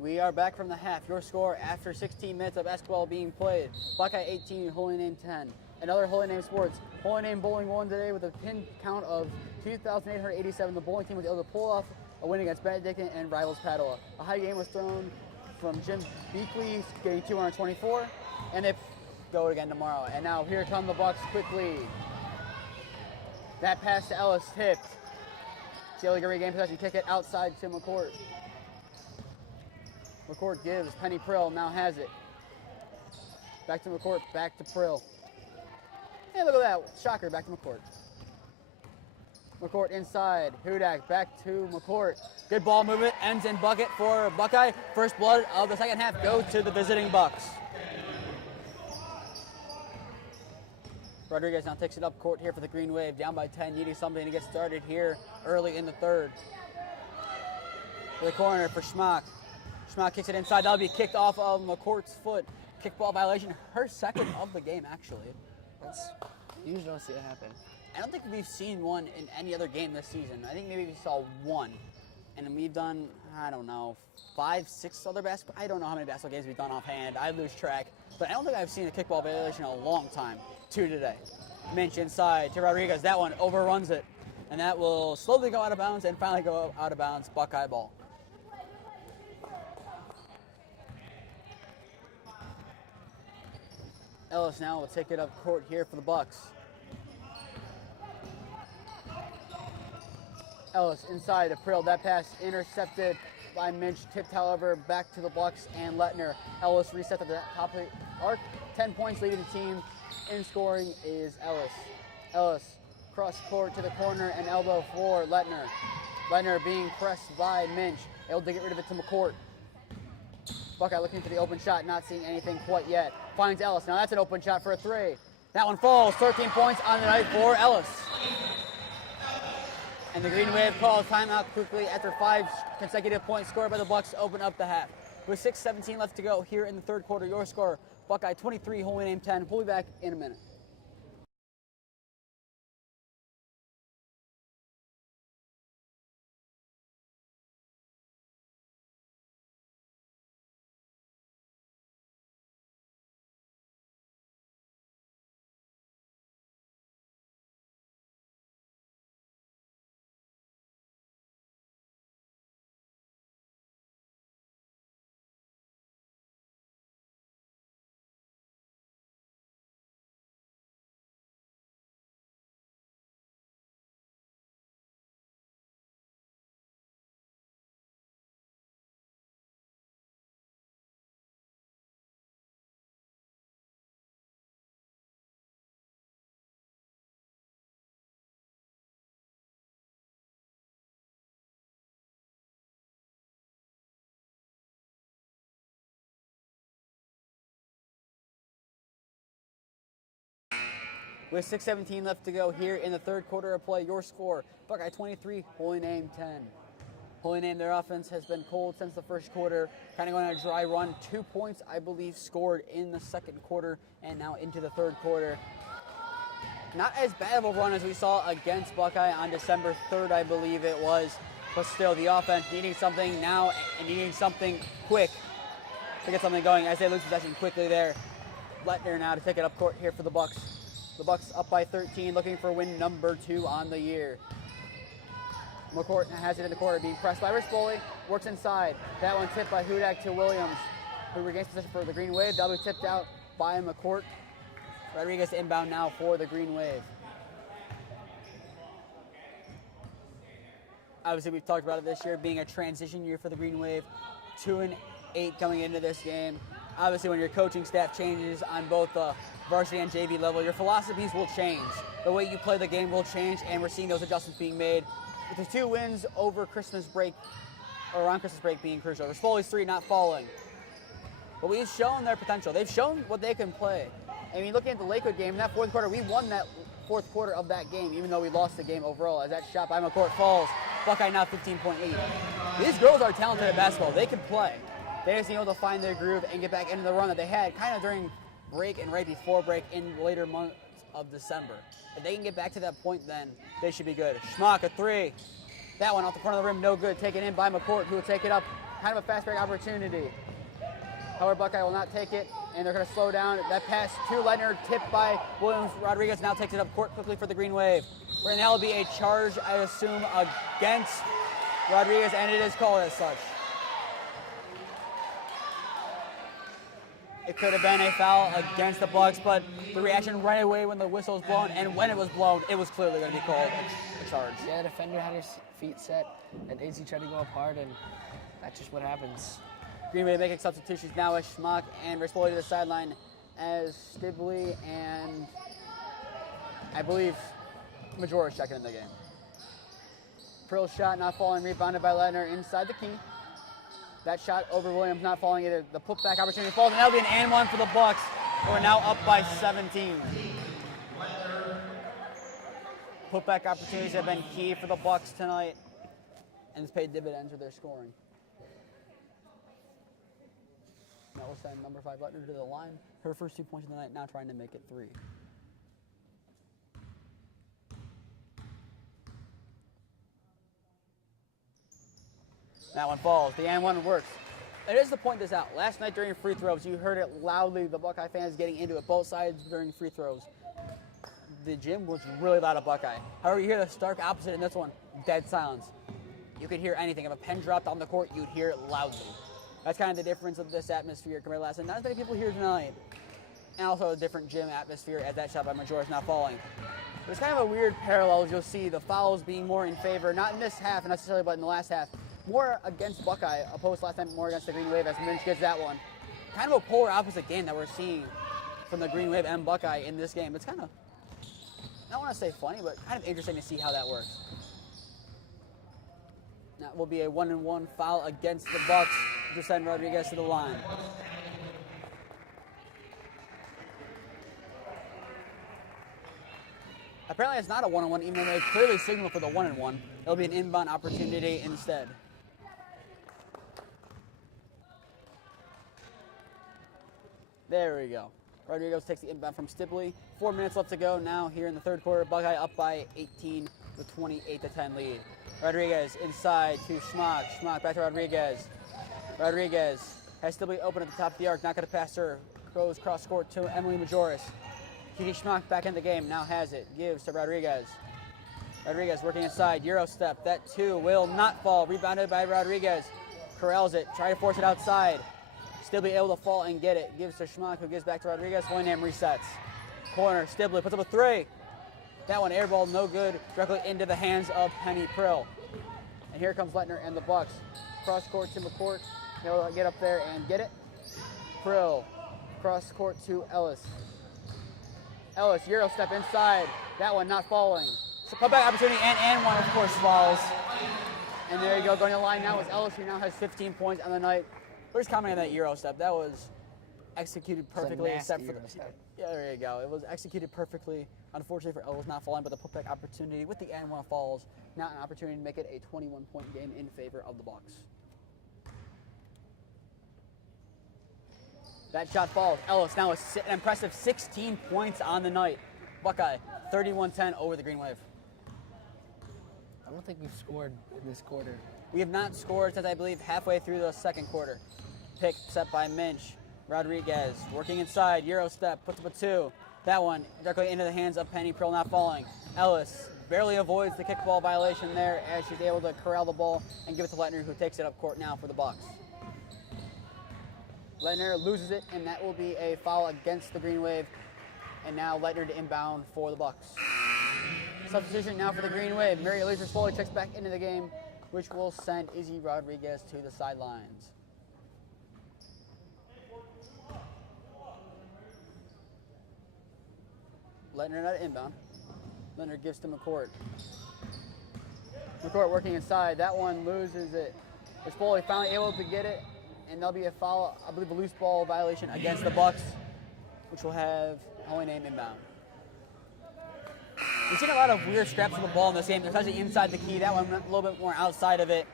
We are back from the half. Your score after 16 minutes of basketball being played. Buckeye 18, Holy Name 10. Another Holy Name Sports. Holy Name Bowling won today with a pin count of 2,887. The bowling team was able to pull off a win against Benedictine and rivals Padua. A high game was thrown from Jim Beakley, getting 224, and they go again tomorrow. And now here come the Bucks quickly. That pass to Ellis tipped. Shealy can regain possession, kick it outside to McCourt. McCourt gives, Penny Prill now has it. Back to McCourt, back to Prill. And look at that, shocker, back to McCourt. McCourt inside, Hudak back to McCourt. Good ball movement, ends in bucket for Buckeye. First blood of the second half goes to the visiting Bucks. Rodriguez now takes it up court here for the Green Wave, down by 10, needing something to get started here early in the third. To the corner for Schmock. Schmock kicks it inside, that'll be kicked off of McCourt's foot. Kickball violation, her second of the game actually. You usually don't see it happen. I don't think we've seen one in any other game this season. I think maybe we saw one. And we've done, I don't know, 5, 6 other basketball. I don't know how many basketball games we've done offhand. I lose track. But I don't think I've seen a kickball violation in a long time. 2 today. Minch inside to Rodriguez. That one overruns it. And that will slowly go out of bounds and finally go out of bounds. Buckeye ball. Ellis now will take it up court here for the Bucks. Ellis inside to Prill. That pass intercepted by Minch. Tipped, however, back to the Bucks and Lettner. Ellis reset at the top of the arc. 10 points leading the team. In scoring is Ellis. Ellis cross court to the corner and elbow for Lettner. Lettner being pressed by Minch. Able to get rid of it to McCourt. Buckeye looking for the open shot, not seeing anything quite yet. Finds Ellis. Now that's an open shot for a 3. That one falls. 13 points on the night for Ellis. And the Green Wave calls timeout quickly after 5 consecutive points scored by the Bucks to open up the half. With 6:17 left to go here in the third quarter, your score, Buckeye 23, Holy Name 10. We'll be back in a minute. With 6:17 left to go here in the third quarter of play, your score, Buckeye 23, Holy Name 10. Holy Name, their offense has been cold since the first quarter, kind of going on a dry run. 2 points, I believe, scored in the second quarter and now into the third quarter. Not as bad of a run as we saw against Buckeye on December 3rd, I believe it was, but still the offense needing something now and needing something quick to get something going as they lose possession quickly there. Lettner now to take it up court here for the Bucks. The Bucks up by 13, looking for win number 2 on the year. McCourt has it in the corner, being pressed by Rispoli. Works inside. That one tipped by Hudak to Williams, who regains possession for the Green Wave. That'll be tipped out by McCourt. Rodriguez inbound now for the Green Wave. Obviously, we've talked about it this year being a transition year for the Green Wave. 2-8 coming into this game. Obviously, when your coaching staff changes on both the varsity and JV level, your philosophies will change. The way you play the game will change, and we're seeing those adjustments being made. With the 2 wins over Christmas break, or around Christmas break being crucial. Rispoli's 3 not falling. But we've shown their potential. They've shown what they can play. I mean, looking at the Lakewood game, in that fourth quarter, we won that fourth quarter of that game, even though we lost the game overall, as that shot by McCourt falls. Buckeye now 15.8. These girls are talented at basketball. They can play. They just need to find their groove and get back into the run that they had kind of during break and right before break in later months of December. If they can get back to that point, then they should be good. Schmock, a 3. That one off the front of the rim, no good. Taken in by McCourt, who will take it up kind of a fast break opportunity. However, Buckeye will not take it, and they're going to slow down. That pass to Leitner, tipped by Williams. Rodriguez now takes it up court quickly for the Green Wave. Right now will be a charge, I assume, against Rodriguez, and it is called as such. It could have been a foul against the Bucks, but the reaction right away when the whistle was blown, and when it was blown, it was clearly going to be called a charge. Yeah, the defender had his feet set, and Izzy tried to go up hard, and that's just what happens. Green Wave making substitutions now as Schmock and Rispoli to the sideline as Stibley and I believe Majora's checking in the game. Prill's shot not falling, rebounded by Leitner inside the key. That shot over Williams not falling either. The putback opportunity falls, and that'll be an and one for the Bucks. We're now up by 17. Putback opportunities have been key for the Bucks tonight, and it's paid dividends with their scoring. Now we'll send number 5 Leitner to the line. Her first 2 points of the night, now trying to make it 3. That one falls. The and one works. It is to point this out. Last night during free throws, you heard it loudly, the Buckeye fans getting into it, both sides during free throws. The gym was really loud at Buckeye. However, you hear the stark opposite in this one, dead silence. You could hear anything. If a pen dropped on the court, you'd hear it loudly. That's kind of the difference of this atmosphere compared to last night. Not as many people here tonight. And also a different gym atmosphere as that shot by Majora's not falling. There's kind of a weird parallel. You'll see the fouls being more in favor, not in this half necessarily, but in the last half. More against Buckeye, opposed last time more against the Green Wave as Minch gets that one. Kind of a polar opposite game that we're seeing from the Green Wave and Buckeye in this game. It's kind of, I don't want to say funny, but kind of interesting to see how that works. That will be a 1-and-1 foul against the Bucks to send Rodriguez to the line. Apparently it's not a 1-on-1, even though they clearly signaled for the 1-and-1. It'll be an inbound opportunity instead. There we go. Rodriguez takes the inbound from Stibley. 4 minutes left to go now here in the third quarter. Buckeye up by 18 with 28-10 lead. Rodriguez inside to Schmock. Schmock back to Rodriguez. Rodriguez has Stibley open at the top of the arc. Not going to pass her. Goes cross court to Emily Majoris. Kiki Schmock back in the game. Now has it. Gives to Rodriguez. Rodriguez working inside. Euro step. That two will not fall. Rebounded by Rodriguez. Corrals it. Try to force it outside. Still be able to fall and get it. Gives to Schmock, who gives back to Rodriguez. Hoynham resets. Corner. Stibley puts up a three. That one airball no good. Directly into the hands of Penny Prill. And here comes Leitner and the Bucks. Cross court to McCourt. They'll get up there and get it. Prill. Cross court to Ellis. Ellis, Euro step inside. That one not falling. So putback opportunity and one, of course, falls. And there you go. Going to the line now is Ellis, who now has 15 points on the night. We're just commenting on that Euro step. That was executed perfectly, except for the step. Yeah, there you go. It was executed perfectly. Unfortunately for Ellis not falling, but the putback opportunity with the and one falls. Now an opportunity to make it a 21-point game in favor of the Bucks. That shot falls. Ellis now an impressive 16 points on the night. Buckeye, 31-10 over the Green Wave. I don't think we've scored in this quarter. We have not scored since, I believe, halfway through the second quarter. Pick set by Minch. Rodriguez working inside. Euro step, puts up a two. That one directly into the hands of Penny Prill, not falling. Ellis barely avoids the kickball violation there as she's able to corral the ball and give it to Leitner, who takes it up court now for the Bucks. Leitner loses it, and that will be a foul against the Green Wave. And now Leitner to inbound for the Bucks. Substitution now for the Green Wave. Mary Elisa Foley checks back into the game, which will send Izzy Rodriguez to the sidelines. Leitner not inbound. Leitner gives to McCourt. McCourt working inside. That one loses it. Foley finally able to get it, and there'll be a foul, I believe a loose ball violation against the Bucks, which will have Hoynham inbound. We've seen a lot of weird scraps of the ball in this game, especially inside the key. That one a little bit more outside of it.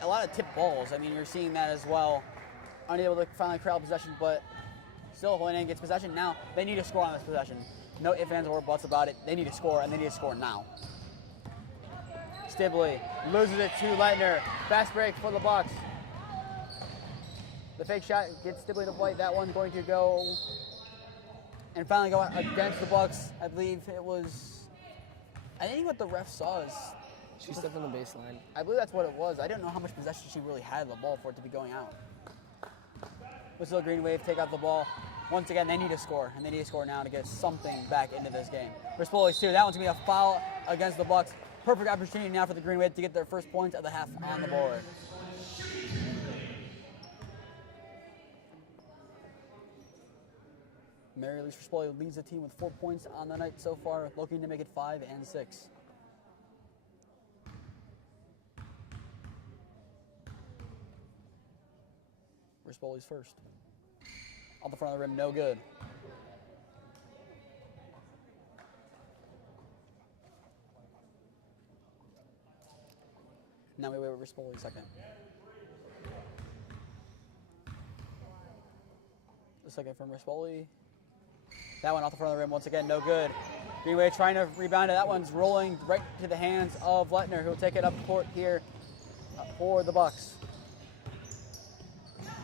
A lot of tipped balls. I mean, you're seeing that as well. Unable to finally corral possession, but still Hoynham gets possession. Now they need to score on this possession. No ifs, ands, or buts about it. They need to score, and they need to score now. Stibley loses it to Leitner. Fast break for the Bucks. The fake shot gets Stibley to white. That one's going to go and finally go against the Bucks. I believe it was. I think what the ref saw is She stepped on the baseline. I believe that's what it was. I didn't know how much possession she really had of the ball for it to be going out. Whistle Green Wave, take out the ball. Once again, they need to score, and they need to score now to get something back into this game. Rispoli's too. That one's going to be a foul against the Bucks. Perfect opportunity now for the Green Wave to get their first points of the half on the board. Mary Elise Rispoli leads the team with 4 points on the night so far, looking to make it 5 and 6. Rispoli's first. Off the front of the rim, no good. Now we wait with Rispoli second. The second from Rispoli. That one off the front of the rim once again, no good. Green Wave trying to rebound it. That one's rolling right to the hands of Leitner, who'll take it up court here for the Bucks.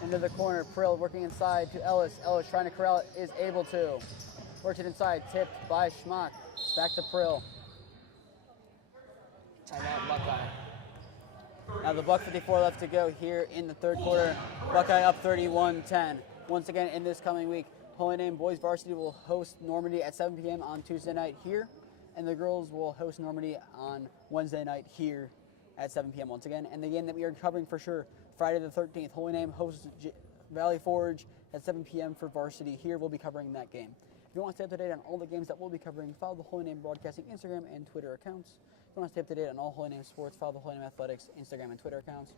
Into the corner, Prill working inside to Ellis. Ellis trying to corral it, is able to. Works it inside, tipped by Schmock. Back to Prill. Timeout, Buckeye. Now the Buck 54 left to go here in the third quarter. Buckeye up 31-10. Once again in this coming week, Holy Name Boys Varsity will host Normandy at 7 p.m. on Tuesday night here, and the girls will host Normandy on Wednesday night here at 7 p.m. once again. And the game that we are covering for sure, Friday the 13th, Holy Name hosts Valley Forge at 7 p.m. for Varsity. Here we'll be covering that game. If you want to stay up to date on all the games that we'll be covering, follow the Holy Name Broadcasting Instagram and Twitter accounts. If you want to stay up to date on all Holy Name sports, follow the Holy Name Athletics Instagram and Twitter accounts.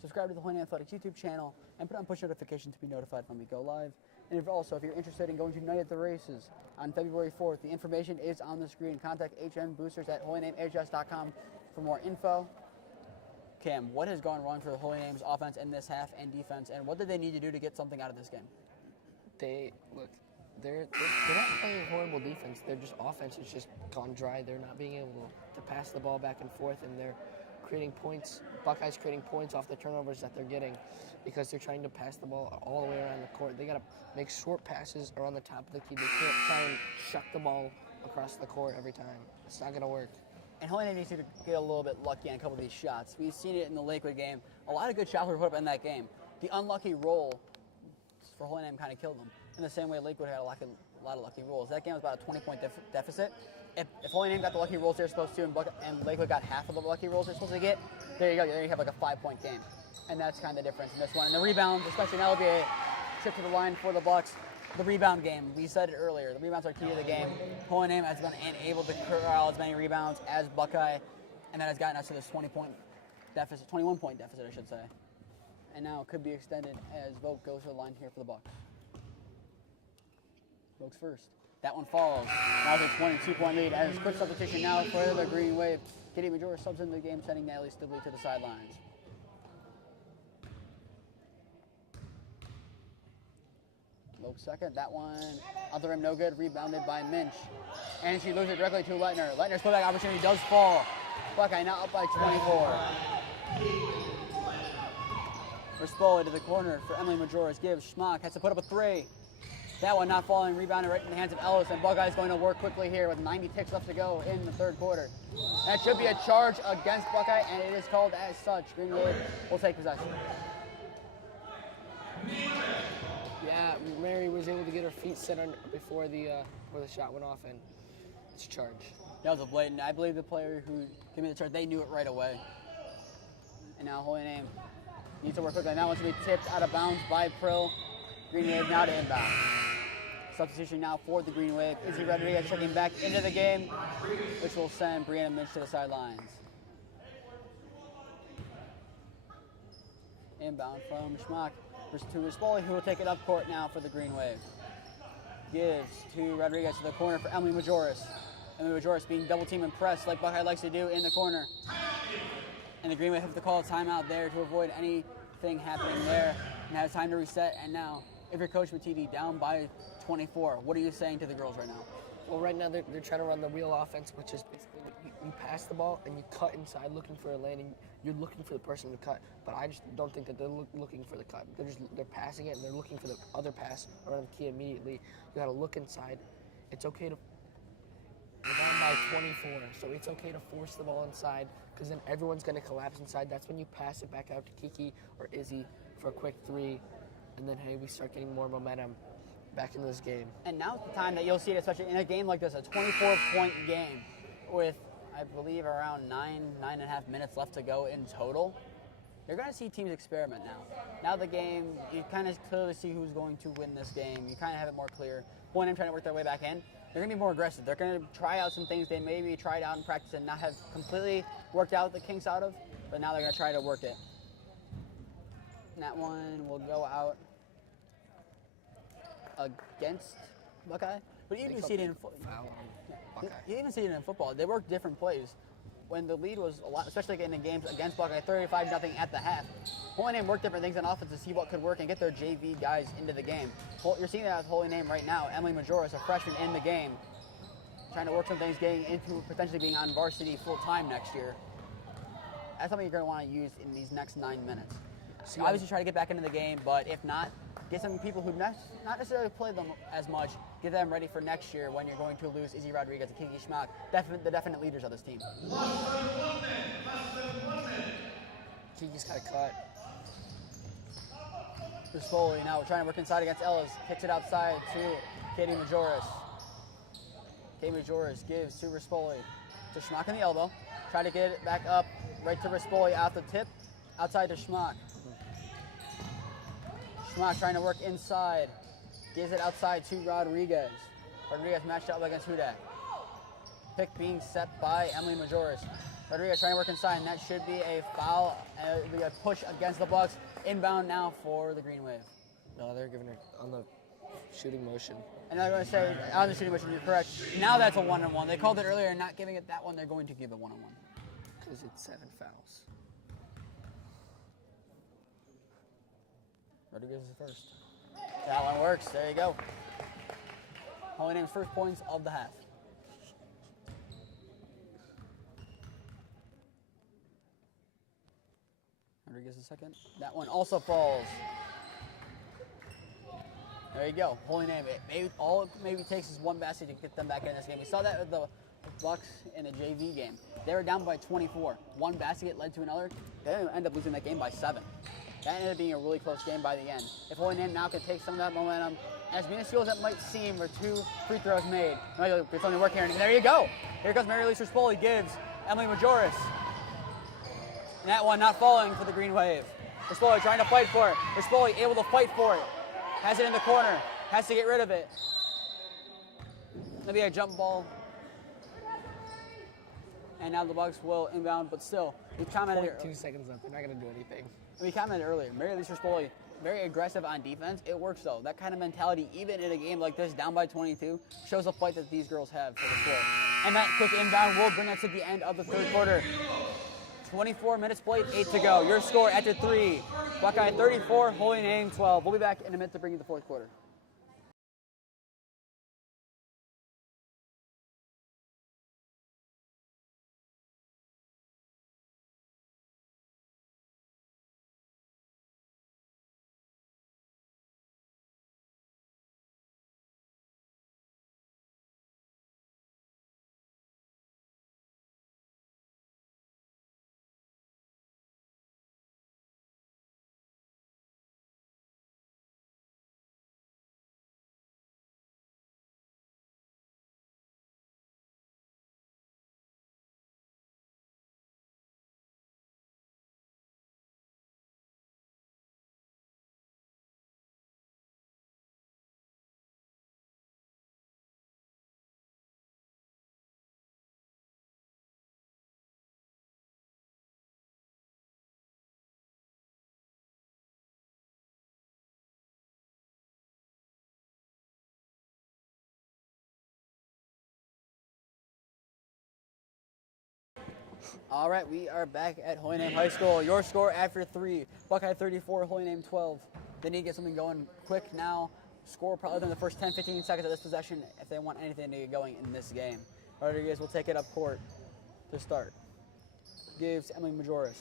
Subscribe to the Holy Name Athletics YouTube channel and put on push notifications to be notified when we go live. And if you're interested in going to Night at the Races on February 4th, the information is on the screen. Contact HN Boosters at holynameHS.com for more info. Cam, what has gone wrong for the Holy Name's offense in this half and defense, and what did they need to do to get something out of this game? They're not playing horrible defense. Their just offense has just gone dry. They're not being able to pass the ball back and forth, and they're creating points. Buckeyes creating points off the turnovers that they're getting because they're trying to pass the ball all the way around the court. They got to make short passes around the top of the key. They can't try and shuck the ball across the court every time. It's not going to work. And Holy Name needs to get a little bit lucky on a couple of these shots. We've seen it in the Lakewood game. A lot of good shots were put up in that game. The unlucky roll for Holy Name kind of killed them. In the same way Lakewood had a lot of lucky rolls. That game was about a 20-point deficit. If Holy Name got the lucky rolls they're supposed to, and Lakewood got half of the lucky rolls they're supposed to get, there you go. There you have like a 5-point game. And that's kind of the difference in this one. And the rebounds, especially now, will be a trip to the line for the Bucks. The rebound game, we said it earlier, the rebounds are key to the game. Holy Name has been unable to corral as many rebounds as Buckeye, and that has gotten us to this 21-point deficit, I should say. And now it could be extended as Vogt goes to the line here for the Bucks. Vogt's first. That one follows. Now it's a 22-point lead as quick substitution now for the Green Wave. Katie Major subs into the game, sending Natalie Stibley to the sidelines. Vogt second. That one off the rim, no good. Rebounded by Minch. And she loses it directly to Leitner. Leitner's putback opportunity does fall. Buckeye now up by 24. Rispoli to the corner for Emily Majoris. Gives Schmock, has to put up a three. That one not falling, rebounded right in the hands of Ellis, and Buckeye's going to work quickly here with 90 ticks left to go in the third quarter. That should be a charge against Buckeye, and it is called as such. Green Wave will take possession. Yeah, Mary was able to get her feet set on before the shot went off, and it's a charge. That was a blatant. I believe the player who gave me the charge, they knew it right away. And now Holy Name needs to work quickly. And that one's going to be tipped out of bounds by Prill. Green Wave now to inbound. Substitution now for the Green Wave. Izzy Rodriguez checking back into the game, which will send Brianna Minch to the sidelines. Inbound from Schmock to Rispoli, who will take it up court now for the Green Wave. Gives to Rodriguez to the corner for Emily Majoris. Emily Majoris being double team and pressed like Buckeye likes to do in the corner. And the Green Wave have to call a timeout there to avoid anything happening there and has time to reset. And now, if you're Coach Matidi down by 24, what are you saying to the girls right now? Well, right now they're trying to run the real offense, which is basically you pass the ball and you cut inside looking for a lane, and you're looking for the person to cut. But I just don't think that they're looking for the cut. They're passing it and they're looking for the other pass around the key immediately. You got to look inside. It's okay to. We're down by 24, so it's okay to force the ball inside because then everyone's going to collapse inside. That's when you pass it back out to Kiki or Izzy for a quick three, and then hey, we start getting more momentum back in this game. And now's the time that you'll see it, especially in a game like this, a 24-point game with, I believe, around 9.5 minutes left to go in total. You're going to see teams experiment now. Now the game, you kind of clearly see who's going to win this game. You kind of have it more clear. One, trying to work their way back in. They're going to be more aggressive. They're going to try out some things they maybe tried out in practice and not have completely worked out the kinks out of, but now they're going to try to work it. And that one will go out against Buckeye. But even see it in football. You even see it in football. They work different plays. When the lead was a lot, especially in the games against Buckeye, 35-0 at the half. Holy Name worked different things on offense to see what could work and get their JV guys into the game. You're seeing that with Holy Name right now. Emily Majoris, a freshman in the game, trying to work some things, getting into potentially being on varsity full-time next year. That's something you're going to want to use in these next 9 minutes. So obviously try to get back into the game, but if not, get some people who not necessarily play them as much, get them ready for next year when you're going to lose Izzy Rodriguez and Kiki Schmack, the definite leaders of this team. Kiki's got a cut. Rispoli now trying to work inside against Ellis, kicks it outside to Katie Majoris. Katie Majoris gives to Rispoli, to Schmack on the elbow, try to get it back up, right to Rispoli out the tip, outside to Schmack. Schmack trying to work inside, gives it outside to Rodriguez. Rodriguez matched up against Hudak. Pick being set by Emily Majoris. Rodriguez trying to work inside, and that should be a foul. It'll be a push against the Bucks. Inbound now for the Green Wave. No, they're giving her on the shooting motion. And I'm going to say, on the shooting motion, you're correct. Now that's a one-on-one. They called it earlier, and not giving it that one, they're going to give it one-on-one. Because it's 7 fouls. Rodriguez is first. That one works. There you go. Holy Name's first points of the half. Rodriguez is second. That one also falls. There you go. Holy Name. All it maybe takes is one basket to get them back in this game. We saw that with the Bucks in the JV game. They were down by 24. One basket led to another. They ended up losing that game by 7. That ended up being a really close game by the end. If Holy Name now can take some of that momentum, as minuscule as it might seem, or 2 free throws made, it's only work here. And there you go. Here comes Mary-Elise Rispoli, gives Emily Majoris. And that one not falling for the Green Wave. Rispoli trying to fight for it. Rispoli able to fight for it. Has it in the corner. Has to get rid of it. Maybe a jump ball. And now the Bucks will inbound, but still, we commented. 2 seconds left. They're not going to do anything. We commented earlier. Mary-Elise Rispoli, very aggressive on defense. It works though. That kind of mentality, even in a game like this, down by 22, shows the fight that these girls have for the floor. And that quick inbound will bring us to the end of the third quarter. 24 minutes played, 8 to go. Your score after 3. Buckeye 34, Holy Name 12. We'll be back in a minute to bring you the fourth quarter. All right, we are back at Holy Name High School. Your score after 3, Buckeye 34, Holy Name 12. They need to get something going quick now. score probably within the first 10, 15 seconds of this possession if they want anything to get going in this game. Rodriguez will take it up court to start. Gives Emily Majoris.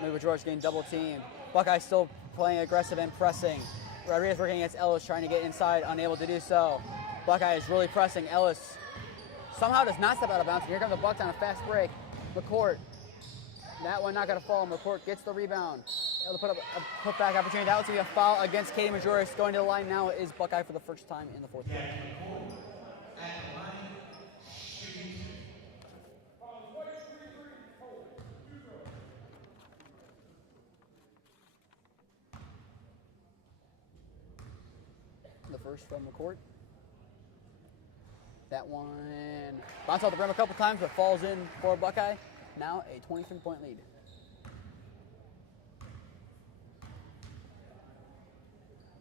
Emily Majoris getting double teamed. Buckeye still playing aggressive and pressing. Rodriguez working against Ellis, trying to get inside, unable to do so. Buckeye is really pressing. Ellis somehow does not step out of bounds. Here comes the Bucks on a fast break. McCourt. That one not going to fall. McCourt gets the rebound. Able to put up a putback opportunity. That was going to be a foul against Katie Majoris. Going to the line now is Buckeye for the first time in the fourth quarter. The first from McCourt. That one bounced off the rim a couple times, but falls in for Buckeye. Now a 23-point lead.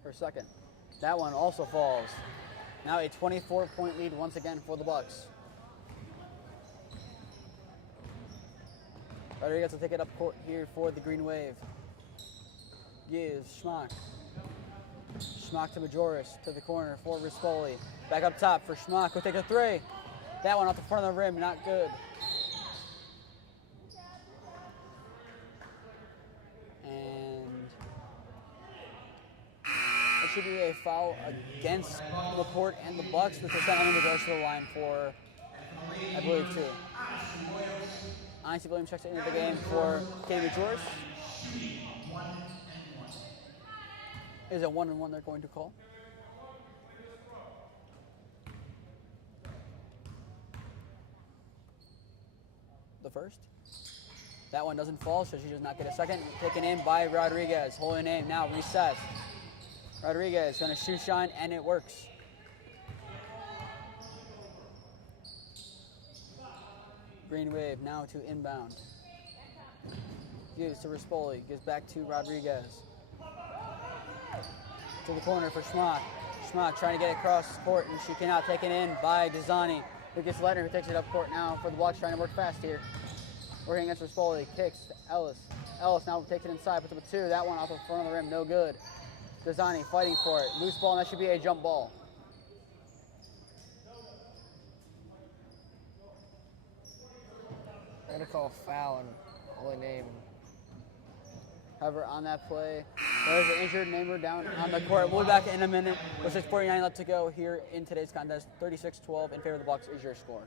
Her second. That one also falls. Now a 24-point lead once again for the Bucks. Rodriguez will take it up court here for the Green Wave. Gives Schmock. Schmock to Majoris, to the corner for Rispoli. Back up top for Schmock, who'll take a three. That one off the front of the rim, not good. And it should be a foul against LaPorte and the Bucks, which will send Emily Majoris to the line for, I believe, two. Nancy Williams checks into the game for Katie Majoris. Is it 1-1 they're going to call? The first. That one doesn't fall, so she does not get a second. Taken in by Rodriguez. Holding name now, reset. Rodriguez going to shoot shine, and it works. Green Wave now to inbound. Gives to Rispoli. Gives back to Rodriguez. To the corner for Schmock. Schmock trying to get across court, and she cannot. Taken in by Desani, who gets Leitner, who takes it up court now for the Bucks, trying to work fast here. Working against Rispoli. Kicks to Ellis. Ellis now takes it inside, puts up a two. That one off the front of the rim, no good. Desani fighting for it. Loose ball, and that should be a jump ball. They're going to call a foul on holy name. However, on that play, there's an injured neighbor down on the court. We'll be back in a minute with 6:49 left to go here in today's contest. 36-12 in favor of the Bucks is your score.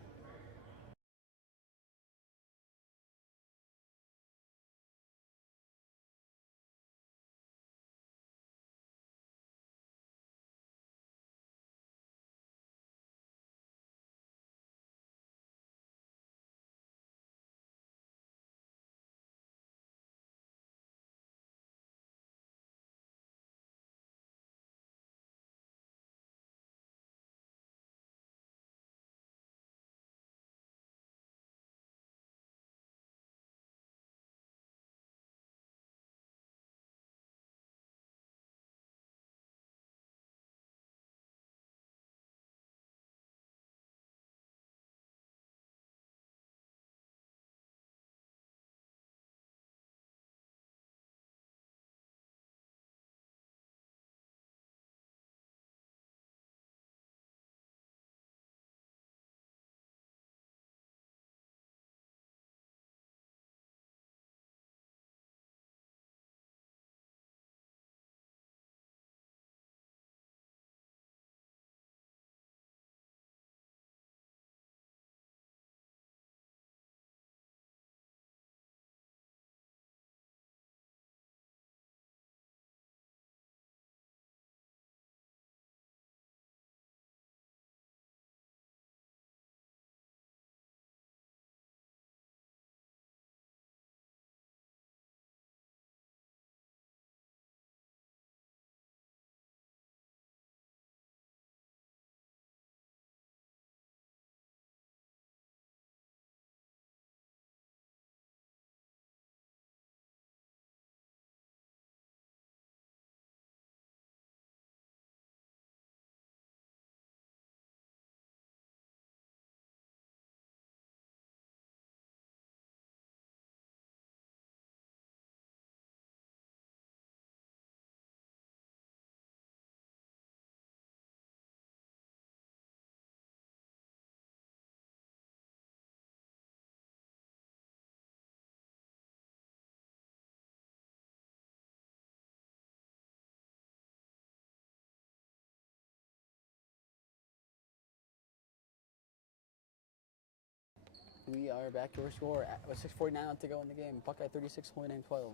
We are back to our score with 6:49 left to go in the game. Buckeye 36, Holy Name 12.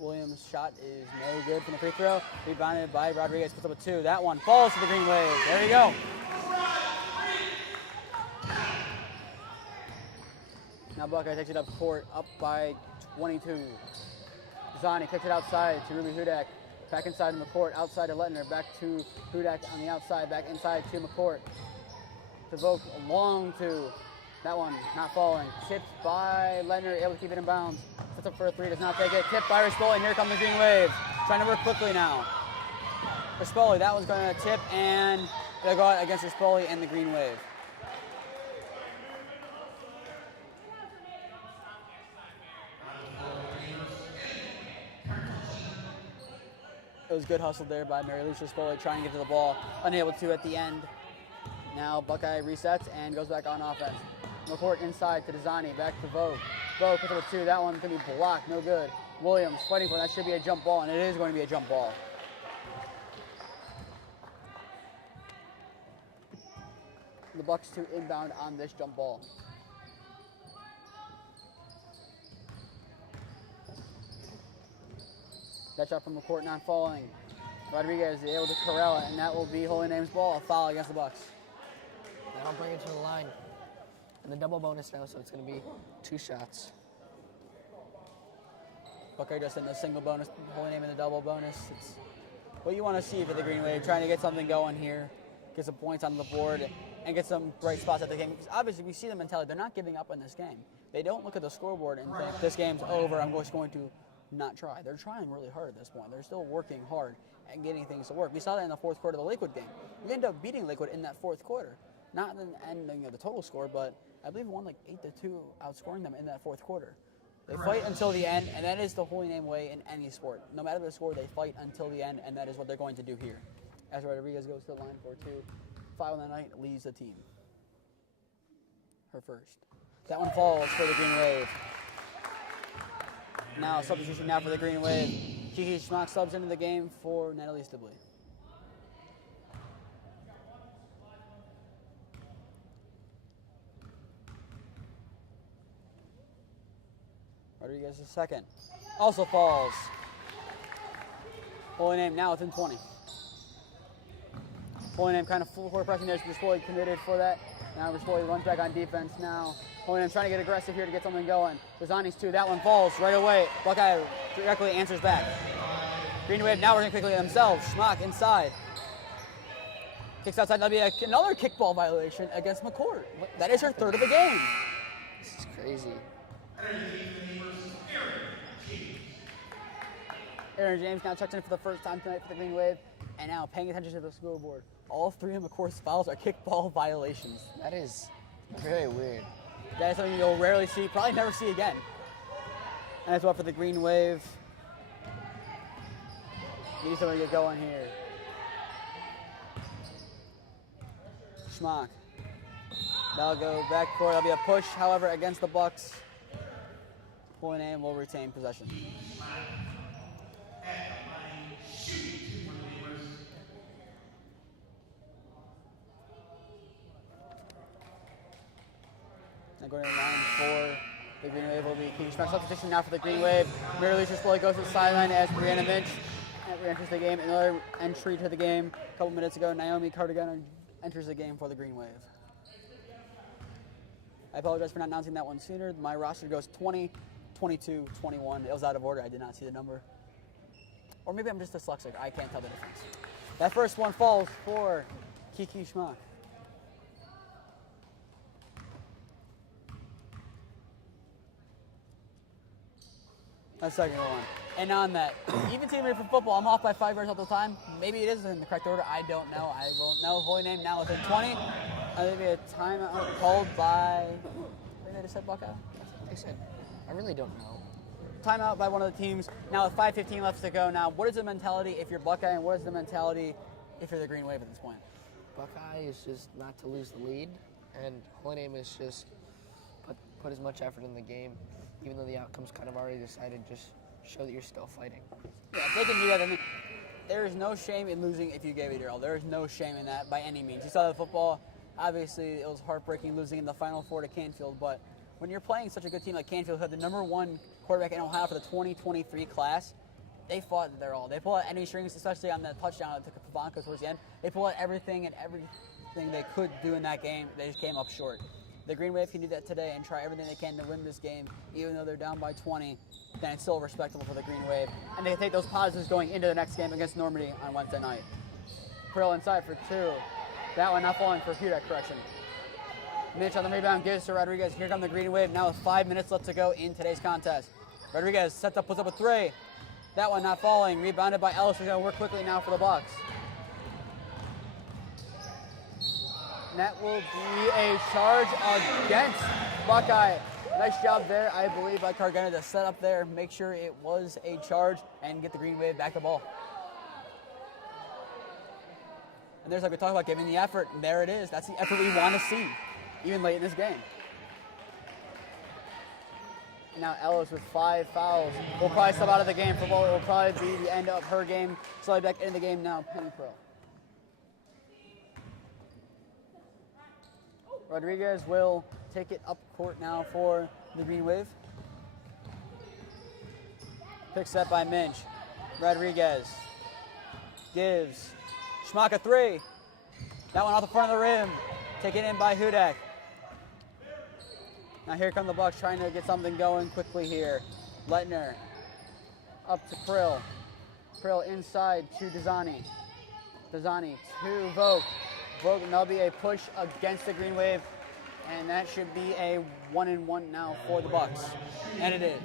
Williams' shot is no good from the free throw. Rebounded by Rodriguez, puts up a 2. That one falls to the green wave. There you go. Now Buckeye takes it up court, up by 22. Zani kicks it outside to Ruby Hudak. Back inside in the court, outside to Lettner. Back to Hudak on the outside, back inside to McCourt. To Vogt, a long 2. That one not falling. Tipped by Lettner, able to keep it in bounds. Sets up for a 3, does not take it. Tipped by Rispoli, and here comes the green wave. Trying to work quickly now. Rispoli, that one's going to tip, and they'll go out against Rispoli and the green wave. It was good hustle there by Mary Lucia Rispoli, trying to get to the ball, unable to at the end. Now Buckeye resets and goes back on offense. McCourt inside to Desani, back to Vogt. Vogt puts up a 2. That one's going to be blocked, no good. Williams fighting for it. That should be a jump ball, and it is going to be a jump ball. The Bucks to inbound on this jump ball. That shot from McCourt not falling. Rodriguez is able to corral it, and that will be Holy Name's ball. A foul against the Bucks. That'll bring it to the line. And the double bonus now, so it's going to be 2 shots. Buckeye just in the single bonus, Holy Name in the double bonus. It's what you want to see for the Green Wave, trying to get something going here, get some points on the board, and get some bright spots at the game. Because obviously, we see the mentality. They're not giving up on this game. They don't look at the scoreboard and think, this game's over, I'm just going to not try. They're trying really hard at this point. They're still working hard and getting things to work. We saw that in the fourth quarter of the Lakewood game. We ended up beating Lakewood in that fourth quarter. Not in the ending of the total score, but I believe we won like 8-2, outscoring them in that fourth quarter. They fight until the end, and that is the Holy Name way in any sport. No matter the score, they fight until the end, and that is what they're going to do here. As Rodriguez goes to the line for 2, foul on the night, leads the team. Her first. That one falls for the Green Wave. Now substitution now for the Green Wave. Kiki Schmock subs into the game for Natalie Stibley. Rodriguez is second. Also falls. Holy Name now within 20. Holy Name kind of full court pressing there. Rispoli committed for that. Now Rispoli runs back on defense now. Holy Name trying to get aggressive here to get something going. Rosani's 2. That one falls right away. Buckeye directly answers back. Green Wave now working quickly themselves. Schmock inside. Kicks outside. That'll be another kickball violation against McCourt. That is her 3rd of the game. This is crazy. Aaron James now checks in for the first time tonight for the Green Wave, and now paying attention to the scoreboard. All 3 of McCourt's fouls are kickball violations. That is very weird. That is something you'll rarely see, probably never see again. And that's what for the Green Wave. Need somebody to get going here. Schmock. That'll go back court. That'll be a push, however, against the Bucks. Holy Name will retain possession. Now going to the line for the Green Wave will be King Schmock. Substitution now for the Green Wave. Mary Lucia Rispoli goes to the sideline as Brianna Minch re-enters the game. Another entry to the game a couple minutes ago. Naomi Cardigan enters the game for the Green Wave. I apologize for not announcing that one sooner. My roster goes 20, 22, 21. It was out of order. I did not see the number. Or maybe I'm just dyslexic. I can't tell the difference. That first one falls for Kiki Schmock. That second one. And on that, even team for football, I'm off by 5 yards all the time. Maybe it is in the correct order. I don't know. I won't know. Holy Name now within 20. Maybe a timeout called by, what did they just said, Buckeye? They said, I really don't know. Timeout by one of the teams. Now with 5:15 left to go. Now, what is the mentality if you're Buckeye, and what is the mentality if you're the Green Wave at this point? Buckeye is just not to lose the lead, and Holy Name is just put as much effort in the game, even though the outcome's kind of already decided. Just show that you're still fighting. Yeah, if they can do that, I mean, there is no shame in losing if you gave it your all. There is no shame in that by any means. You saw the football. Obviously, it was heartbreaking losing in the Final Four to Canfield, but when you're playing such a good team like Canfield, who had the #1 quarterback in Ohio for the 2023 class, they fought their all. They pulled out any strings, especially on that touchdown that took Pavanko towards the end. They pulled out everything they could do in that game. They just came up short. The Green Wave can do that today and try everything they can to win this game, even though they're down by 20. Then it's still respectable for the Green Wave. And they take those positives going into the next game against Normandy on Wednesday night. Prill inside for 2. That one not falling for Hudak correction. Mitch on the rebound gives to Rodriguez. Here come the Green Wave now with 5 minutes left to go in today's contest. Rodriguez sets up, puts up a 3. That one not falling. Rebounded by Ellis. We're going to work quickly now for the Bucks. And that will be a charge against Buckeye. Nice job there, I believe, by Cargana to set up there, make sure it was a charge, and get the Green Wave back the ball. And there's like we talked about, giving the effort. And there it is. That's the effort we want to see, even late in this game. Now Ellis with 5 fouls. Will probably sub out of the game for Bowl. It will probably be the end of her game. Slowly back into the game now, Penny Pro. Rodriguez will take it up court now for the Green Wave. Pick set by Minch. Rodriguez gives Schmack a 3. That one off the front of the rim. Taken in by Hudak. Now here come the Bucks trying to get something going quickly here. Lettner up to Prill. Prill inside to Dezani. Dezani to Vogt. Vogt, and that'll be a push against the Green Wave, and that should be a 1-and-1 now for the Bucks. And it is.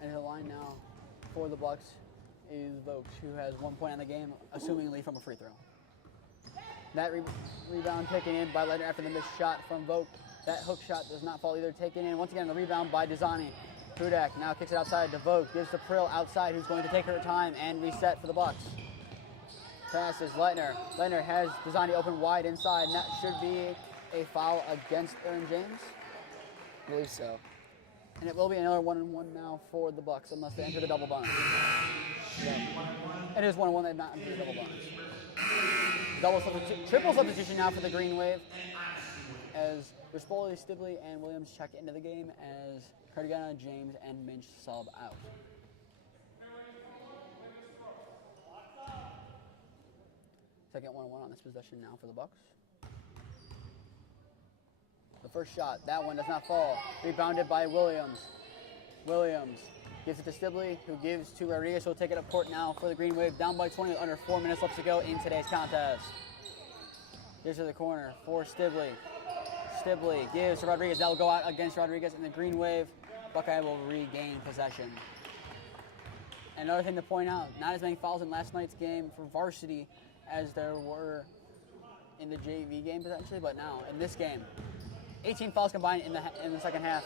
And the line now for the Bucks is Vogt, who has 1 point on the game, assumingly from a free throw. That rebound taken in by Leiter after the missed shot from Vogt. That hook shot does not fall either. Taken in once again, the rebound by Dezani. Hudak now kicks it outside to Vogt. Gives to Prill outside, who's going to take her time and reset for the Bucks. Pass is Leitner. Leitner has Dezani open wide inside, and that should be a foul against Aaron James. I believe so. And it will be another 1-and-1 now for the Bucks, unless they enter the double bonus. It is 1-and-1. They've not entered the double bonus. Triple substitution now for the Green Wave, as Rispoli, Stibley, and Williams check into the game as Cardigana, James, and Minch sub out. Second 1-on-1 on this possession now for the Bucks. The first shot, that one does not fall. Rebounded by Williams. Williams gives it to Stibley, who gives to Rodriguez, who will take it up court now for the Green Wave. Down by 20 with under 4 minutes left to go in today's contest. Gives to the corner for Stibley. Stibley gives to Rodriguez. That will go out against Rodriguez in the Green Wave. Buckeye will regain possession. Another thing to point out, not as many fouls in last night's game for Varsity as there were in the JV game potentially, but now in this game, 18 fouls combined in the second half.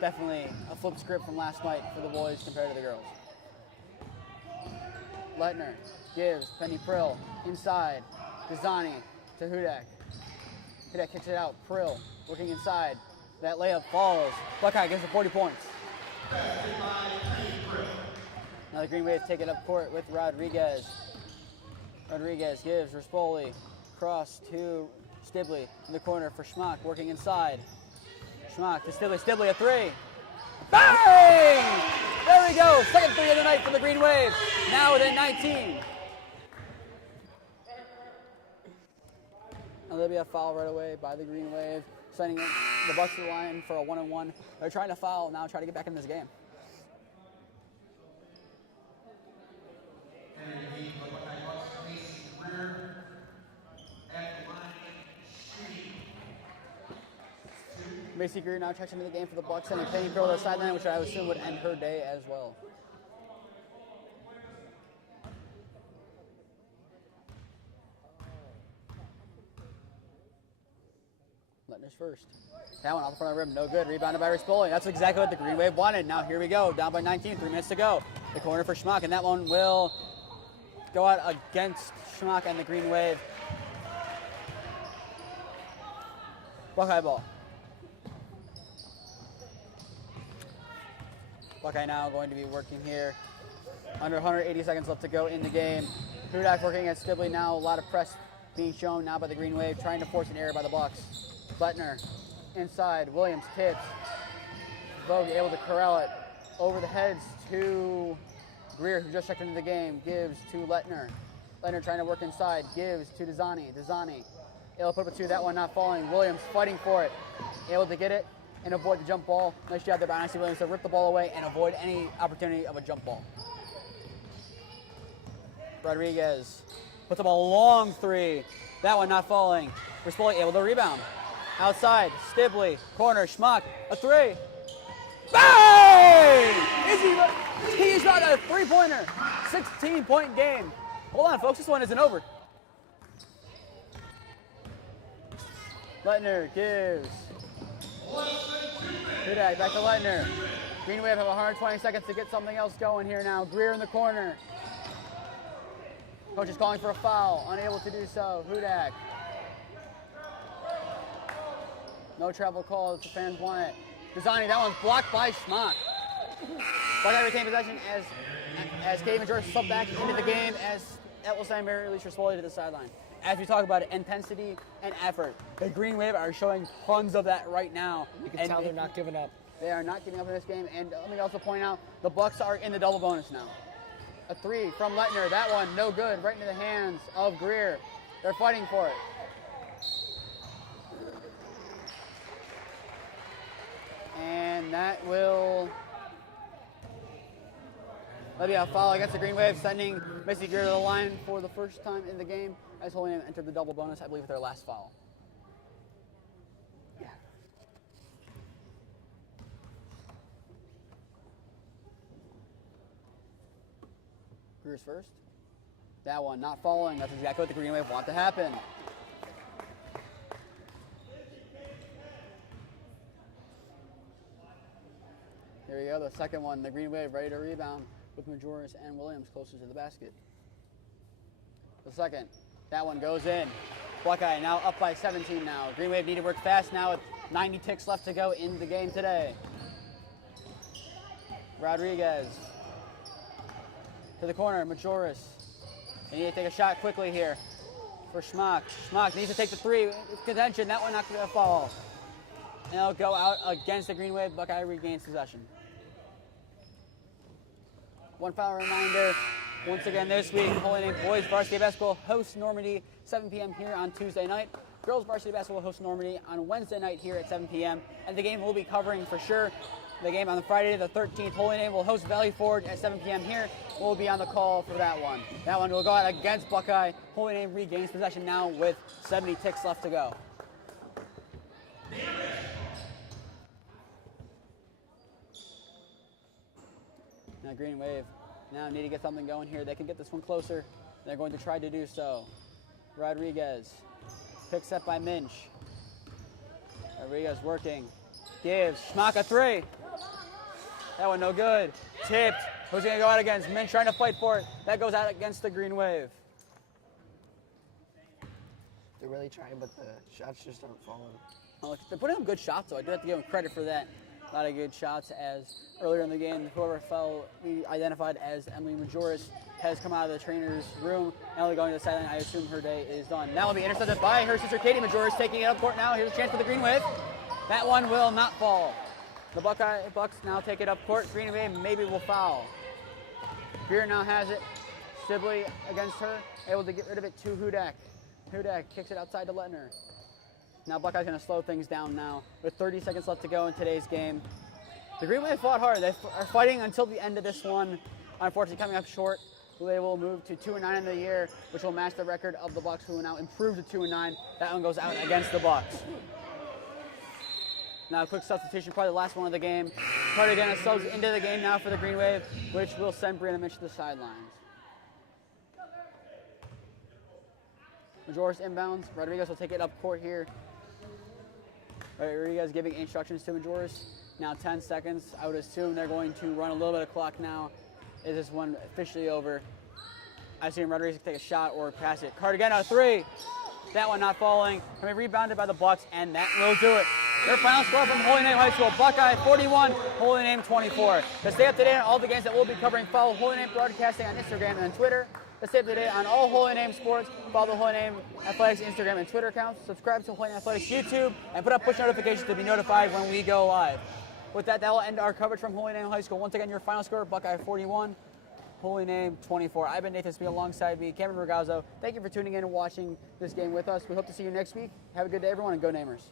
Definitely a flip script from last night for the boys compared to the girls. Leitner gives Penny Prill inside. Dezani to Hudak. Hudak kicks it out. Prill looking inside. That layup falls. Buckeye gets the 40 points. Now the Green Wave take it up court with Rodriguez. Rodriguez gives Rispoli. Cross to Stibley in the corner for Schmack working inside. Schmack to Stibley. Stibley a 3. Bang! There we go. Second 3 of the night for the Green Wave. Now within 19. And there'll be a foul right away by the Green Wave, sending the Bucks to the line for a 1-on-1. They're trying to foul now, try to get back in this game. Macy Greer now checks into the game for the Bucks, sending Penny Pearl to the sideline, which I would assume would end her day as well. Lettner's first. That one off the front of the rim, no good. Rebounded by Rispoli. That's exactly what the Green Wave wanted. Now here we go, down by 19, 3 minutes to go. The corner for Schmack, and that one will go out against Schmack and the Green Wave. Buckeye ball. Buckeye now going to be working here. Under 180 seconds left to go in the game. Hudak working at Stibley now. A lot of press being shown now by the Green Wave, trying to force an error by the Bucks. Lettner inside, Williams tips. Vogue able to corral it over the heads to Greer, who just checked into the game, gives to Lettner. Lettner trying to work inside, gives to Desani. Desani able to put up a 2, that one not falling. Williams fighting for it, able to get it and avoid the jump ball. Nice job there by Nancy Williams to rip the ball away and avoid any opportunity of a jump ball. Rodriguez puts up a long 3, that one not falling. Rispoli able to rebound. Outside, Stibley, corner, Schmuck, a 3. Bang! He's got a 3-pointer, 16-point game. Hold on, folks, this one isn't over. Lettner gives. Hudak back to Lettner. Green Wave have 120 seconds to get something else going here now. Greer in the corner. Coach is calling for a foul, unable to do so. Hudak. No travel call if the fans want it. Desani, that one's blocked by Schmuck. Buckeye retain possession as Cave and George sub back into the game as Etwell Mary release Rispoli to the sideline. As we talk about it, intensity and effort. The Green Wave are showing tons of that right now. You can tell they're not giving up. They are not giving up in this game. And let me also point out, the Bucks are in the double bonus now. A 3 from Lettner. That one, no good. Right into the hands of Greer. They're fighting for it. And that will be a foul against the Green Wave, sending Missy Greer to the line for the first time in the game as Holy Name entered the double bonus, I believe, with their last foul. Yeah. Greer's first. That one not falling. That's exactly what the Green Wave want to happen. Here we go, the second one. The Green Wave ready to rebound with Majoris and Williams closer to the basket. The second. That one goes in. Buckeye now up by 17 now. Green Wave need to work fast now with 90 ticks left to go in the game today. Rodriguez to the corner, Majoris. They need to take a shot quickly here for Schmuck. Schmuck needs to take the 3. Contention, that one not going to fall. And it'll go out against the Green Wave. Buckeye regains possession. One foul reminder. Once again this week, Holy Name Boys Varsity Basketball hosts Normandy 7 p.m. here on Tuesday night. Girls Varsity Basketball hosts Normandy on Wednesday night here at 7 p.m. And the game we'll be covering for sure. The game on the Friday the 13th, Holy Name will host Valley Forge at 7 p.m. here. We'll be on the call for that one. That one will go out against Buckeye. Holy Name regains possession now with 70 ticks left to go. Now Green Wave now need to get something going here. They can get this one closer. They're going to try to do so. Rodriguez picks up by Minch. Rodriguez working. Gives Schmuck a 3. That one no good. Tipped. Who's going to go out against? Minch trying to fight for it. That goes out against the Green Wave. They're really trying, but the shots just aren't falling. Well, they're putting up good shots, though. I do have to give them credit for that. A lot of good shots as earlier in the game, whoever fell, we identified as Emily Majoris, has come out of the trainer's room. Emily going to the sideline. I assume her day is done. Now will be intercepted by her sister Katie Majoris, taking it up court now. Here's a chance for the Green Wave. That one will not fall. The Bucks now take it up court. Green Wave maybe will foul. Greer now has it. Sibley against her, able to get rid of it to Hudak. Hudak kicks it outside to Lettner. Now Buckeye's going to slow things down now with 30 seconds left to go in today's game. The Green Wave fought hard. They are fighting until the end of this one. Unfortunately, coming up short. They will move to 2-9 in the year, which will match the record of the Bucks, who will now improve to 2-9. That one goes out against the Bucks. Now a quick substitution, probably the last one of the game. Cardigan subs into the game now for the Green Wave, which will send Brianna Mitch to the sidelines. Majoris inbounds. Rodriguez will take it up court here. Rodriguez giving instructions to Majoris. Now 10 seconds. I would assume they're going to run a little bit of clock now. Is this one officially over? I assume Rodriguez can take a shot or pass it. Cardigan a 3. That one not falling. Can be rebounded by the Bucks, and that will do it. Their final score from Holy Name High School: Buckeye 41, Holy Name 24. To stay up to date on all the games that we'll be covering, follow Holy Name Broadcasting on Instagram and on Twitter. to stay up to date on all Holy Name sports. Follow the Holy Name Athletics Instagram and Twitter accounts. Subscribe to Holy Name Athletics YouTube and put up push notifications to be notified when we go live. With that, that will end our coverage from Holy Name High School. Once again, your final score, Buckeye 41, Holy Name 24. I've been Nathan Smee, alongside me, Cameron Ragazzo. Thank you for tuning in and watching this game with us. We hope to see you next week. Have a good day, everyone, and go Namers.